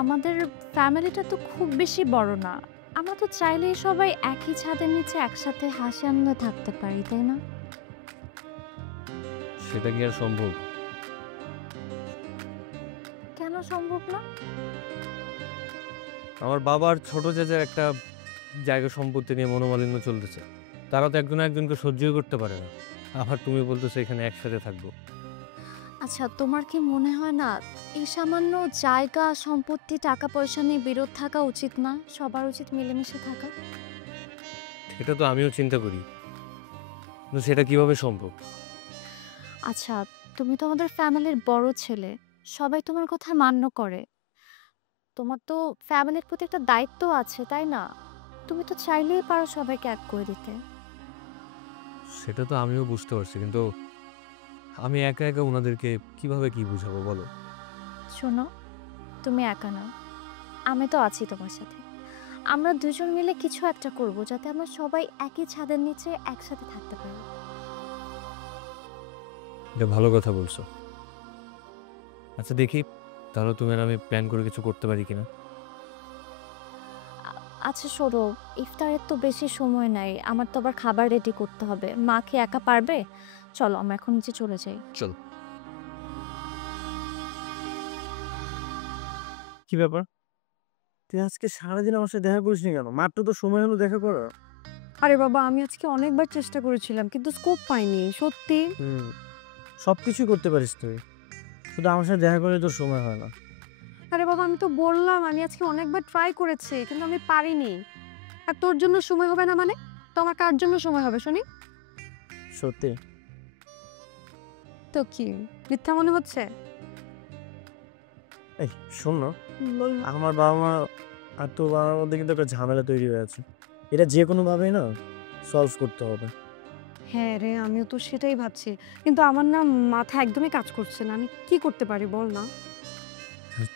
আমাদের ফ্যামিলিটা তো খুব বেশি বড় না, আমরা তো চাইলেই সবাই একই ছাদের নিচে একসাথে হাসি আনন্দে থাকতে পারি, তাই না? সেটা কি আর সম্ভব? কেন সম্ভব না? আমার বাবার ছোট চাচার একটা জায়গা সম্পত্তি নিয়ে মনোমালিন্য চলতেছে। তারা তো একজন একজনকে সহ্যই করতে পারে না, আবার তুমি বলতেছো এখানে একসাথে থাকবো। আচ্ছা তোমার কি মনে হয় না এই সামান্য জায়গা সম্পত্তি টাকা পয়সা নিয়ে বিরোধ থাকা উচিত না? সবার উচিত মিলেমিশে থাকা। এটা তো আমিও চিন্তা করি, কিন্তু সেটা কিভাবে সম্ভব? আচ্ছা তুমি তো আমাদের ফ্যামিলির বড় ছেলে, সবাই তোমার কথা মান্য করে, তোমার তো ফ্যামিলির প্রতি একটা দায়িত্ব আছে, তাই না? তুমি তো চাইলেই পারো সবাইকে এক করে দিতে। সেটা তো আমিও বুঝতে পারছি, কিন্তু আমি একা একা ওনাদেরকে কিভাবে কি বুঝাবো বলো? শোনো, তুমি একা না, আমি তো আছি তোমার সাথে। আমরা দুজন মিলে কিছু একটা করব যাতে আমরা সবাই একই ছাদের নিচে একসাথে থাকতে পারি। এটা ভালো কথা বলছো। আচ্ছা দেখি তাহলে তুমি আর আমি প্ল্যান করে কিছু করতে পারি কিনা। আচ্ছা শোনো, ইফতারের তো বেশি সময় নাই, আমার তো আবার খাবার রেডি করতে হবে। মা কি একা পারবে? চলো আমরা এখন নিচে চলে যাই। চলো। কি ব্যাপার, তুই আজকে সারাদিন আমার সাথে দেখা করিসনি কেন? মাত্র তো সময় হলো দেখা করার। আরে বাবা, আমি আজকে অনেকবার চেষ্টা করেছিলাম কিন্তু স্কোপ পাইনি, সত্যি। সব কিছুই করতে পারিস তুই, শুধু আমার সাথে দেখা করলে তোর সময় হয় না। আরে বাবা, আমি তো বললাম আমি আজকে অনেকবার ট্রাই করেছি কিন্তু আমি পারিনি। আর তোর জন্য সময় হবে না মানে? তো আমার কার জন্য সময় হবে শুনি? সত্যি? তো কি মিথ্যা মনে হচ্ছে? এই শোন না, আমার বাবা মা আর তোর বাবার মধ্যে কিন্তু একটা ঝামেলা তৈরি হয়ে আছে, এটা যে কোনোভাবেই না সলভ করতে হবে। হ্যাঁ রে, আমিও তো সেটাই ভাবছি, কিন্তু আমার না মাথা একদমই কাজ করছে না। আমি কি করতে পারি বল না?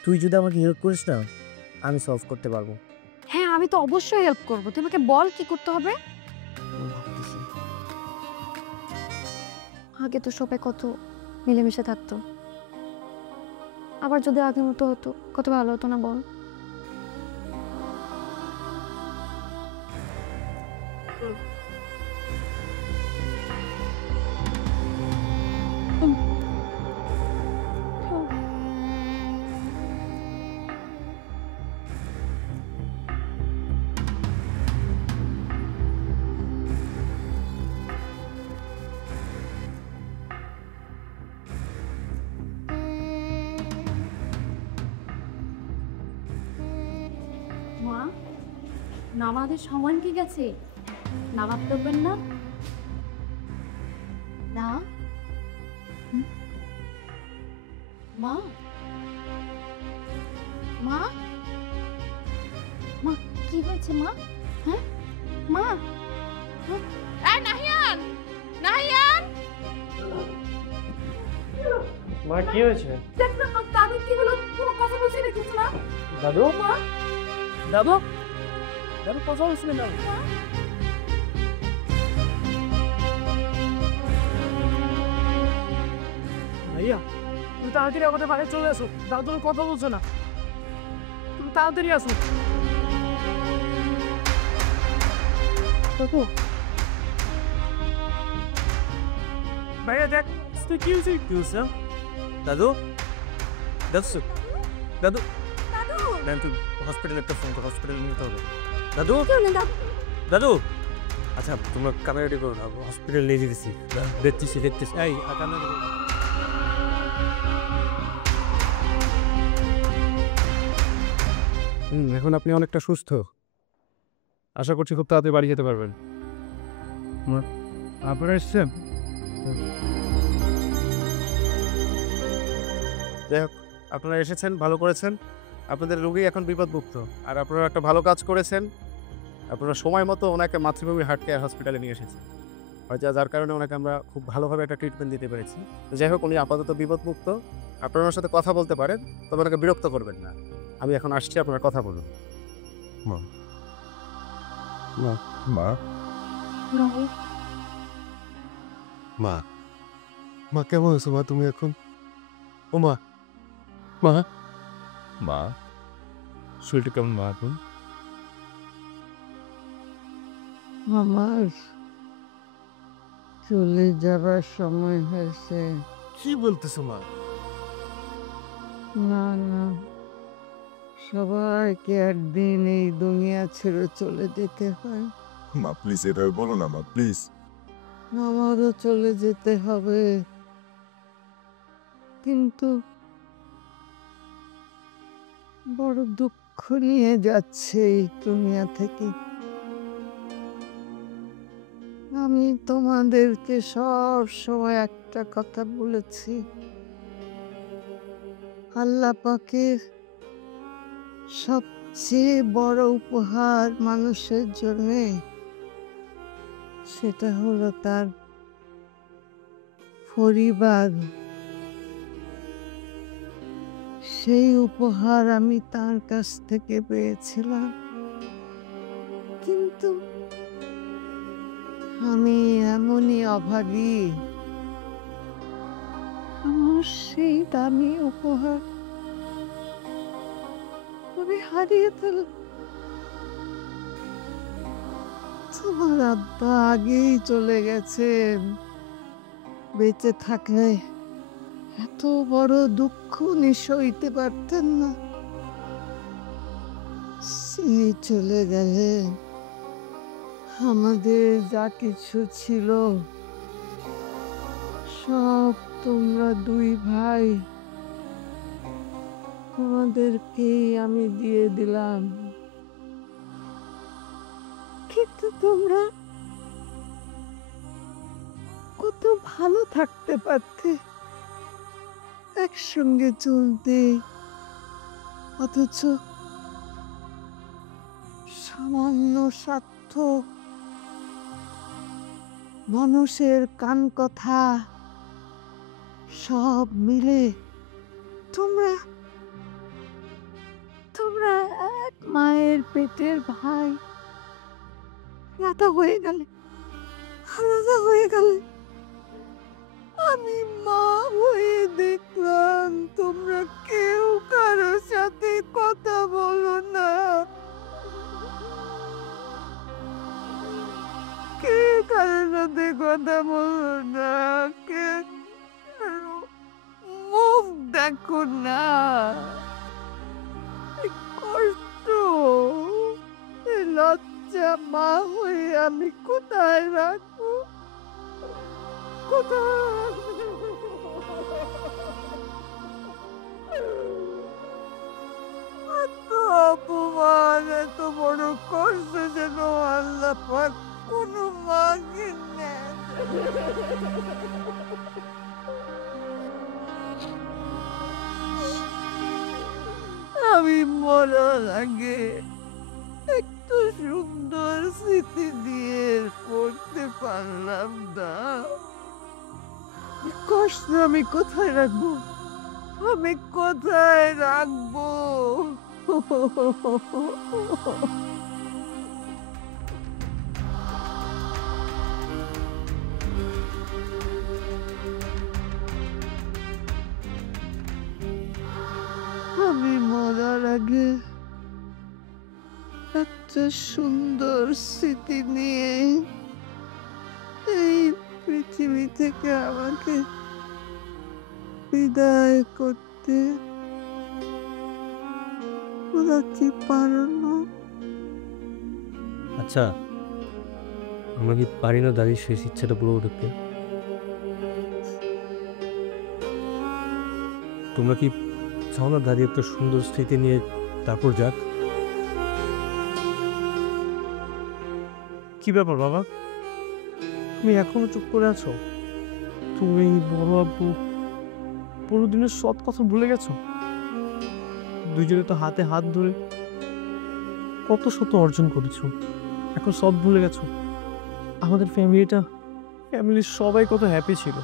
তুই যদি আমাকে হেল্প করিস না, আমি সলভ করতে পারবো। হ্যাঁ আমি তো অবশ্যই হেল্প করবো, তুই আমাকে বল কি করতে হবে। আগে তো সবাই কত মিলেমিশে থাকতো, আবার যদি আগের মতো হতো কত ভালো হতো না বল? মা, নামাজের সময় কি গেছে? নামাজ পড়বেন না? না মা, মা, মা কি হয়েছে মা? হ্যাঁ মা, এই নাহিয়ান, নাহিয়ান, মা কি হয়েছে? দেখ না মা, দাদু কি হলো? কোনো কথা বলছে না কিছু না? দাদু, মা, দাদু, দাদু কথা বলছিলেন না? ভাইয়া তুমি তাড়াতাড়ি আমাদের বাড়ি চলে আসো, দাদু তুমি কথা বলছো না, তুমি তাড়াতাড়ি আসো। দাদু, ভাইয়া দেখ তুই কি হয়েছে? কি হয়েছে দাদু? দাদু, দাদু, ম্যাম তুই হসপিটালে একটা ফোন কর, হসপিটালে নিতে হবে। দাদু, দাদু, আচ্ছা তোমরা ক্যামেরা রেডি করো না, হসপিটাল নিয়ে যেতেছি, দেখতেছি। এই ক্যামেরা এখন আপনি অনেকটা সুস্থ, আশা করছি খুব তাড়াতাড়ি বাড়ি যেতে পারবেন। আপনারা এসছেন? যাই হোক, আপনারা এসেছেন, ভালো করেছেন। আপনাদের রোগী এখন বিপদমুক্ত, আর আপনারা একটা ভালো কাজ করেছেন। আপনারা সময় মতো ওনাকে মাতৃভূমি হার্ট কেয়ার হসপিটালে নিয়ে এসেছেন, হয়তো যার কারণে ওনাকে আমরা খুব ভালোভাবে একটা ট্রিটমেন্ট দিতে পেরেছি। তো যাই হোক, উনি আপাতত বিপদমুক্ত। আপনারা ওনার সাথে কথা বলতে পারেন, তবে ওনাকে বিরক্ত করবেন না। আমি এখন আসছি, আপনারা কথা বলুন। মা মা মা কেমন আছো মা তুমি এখন? ও মা মা মা শরীরটা কেমন মা এখন? আমার চলে যাবার সময় হয়েছে। কি বলতেছো মা? না না, সবাইকে একদিন এই দুনিয়া ছেড়ে চলে যেতে হয়। মা প্লিজ এভাবে বলো না মা, প্লিজ। আমারও চলে যেতে হবে, কিন্তু বড় দুঃখ নিয়ে যাচ্ছে এই দুনিয়া থেকে। আমি তোমাদেরকে সব সময় একটা কথা বলেছি, আল্লাহ পাকের সবচেয়ে বড় উপহার মানুষের জন্য সেটা হলো তার পরিবার। সেই উপহার আমি তার কাছ থেকে পেয়েছিলাম, কিন্তু আমি এমনই অভাগী, আমার সেই দামি উপহার আমি হারিয়ে ফেললাম। তোমার আব্বা আগেই চলে গেছেন, বেঁচে থাকলে এত বড় দুঃখ উনি সইতে পারতেন না। তিনি চলে গেলে আমাদের যা কিছু ছিল সব তোমরা দুই ভাই, তোমাদেরকেই আমি দিয়ে দিলাম। কিন্তু তোমরা কত ভালো থাকতে পারতে, একসঙ্গে চলতে, অথচ সামান্য স্বার্থ, মানুষের কান কথা সব মিলে তোমরা তোমরা এক মায়ের পেটের ভাই আলাদা হয়ে গেলে, আলাদা হয়ে গেলে। আমি মা হয়ে দেখলাম তোমরা কেউ কারোর সাথে কথা বলো না, কে কারোর সাথে কথা বলো না, কে কারো মুখ দেখো না। এই কষ্ট, এই লজ্জা মা হয়ে আমি কোথায় রাখবো, কোথায়? এত অপমান, এত বড় কষ্ট যেন আল্লাহ পাক কোনো মাকে নেন। আমি মরার আগে একটু সুন্দর স্মৃতি দিয়ে করতে পারলাম না। কষ্ট আমি কোথায় রাখবো, আমি কোথায় রাখবো? আমি মরার আগে একটা সুন্দর স্মৃতি নিয়ে এই পৃথিবী থেকে আমাকে বিদায় করতে ওরা কি পারো না? আচ্ছা, আমরা কি পারি না দাঁড়িয়ে শেষ ইচ্ছাটা পুরো করতে? তোমরা কি চাও না দাঁড়িয়ে একটা সুন্দর স্মৃতি নিয়ে তারপর যাক? কি ব্যাপার বাবা, তুমি এখনো চুপ করে আছো? তুমি বড় আপু পুরোদিনের সৎ কথা ভুলে গেছো। দুইজনে তো হাতে হাত ধরে কত শত অর্জন করেছো, এখন সব ভুলে গেছো। আমাদের ফ্যামিলির সবাই কত হ্যাপি ছিল।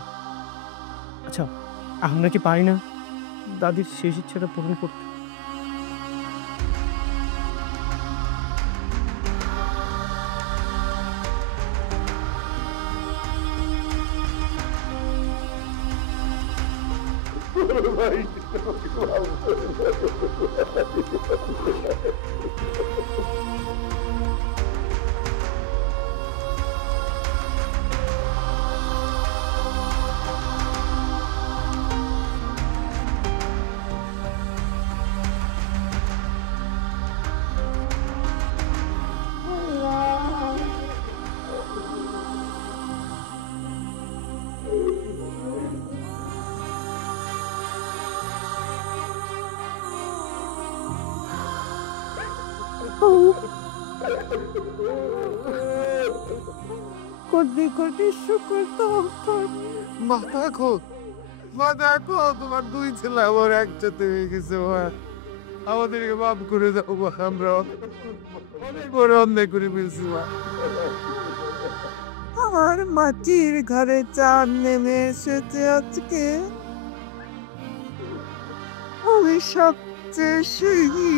আচ্ছা, আমরা কি পারি না দাদির শেষ ইচ্ছাটা পূরণ করতে? কোটি কোটি শুকর তোর। মা দেখো, তোমার দুই ছেলে আমার একসাথে হয়ে গেছে মা। আমাদেরকে মাফ করে দাও মা, আমরা অনেক বড় অন্যায় করে ফেলছি মা। আমার মাটির ঘরে চাঁদ নেমে এসেছে আজকে। আমি সবচেয়ে সুখী।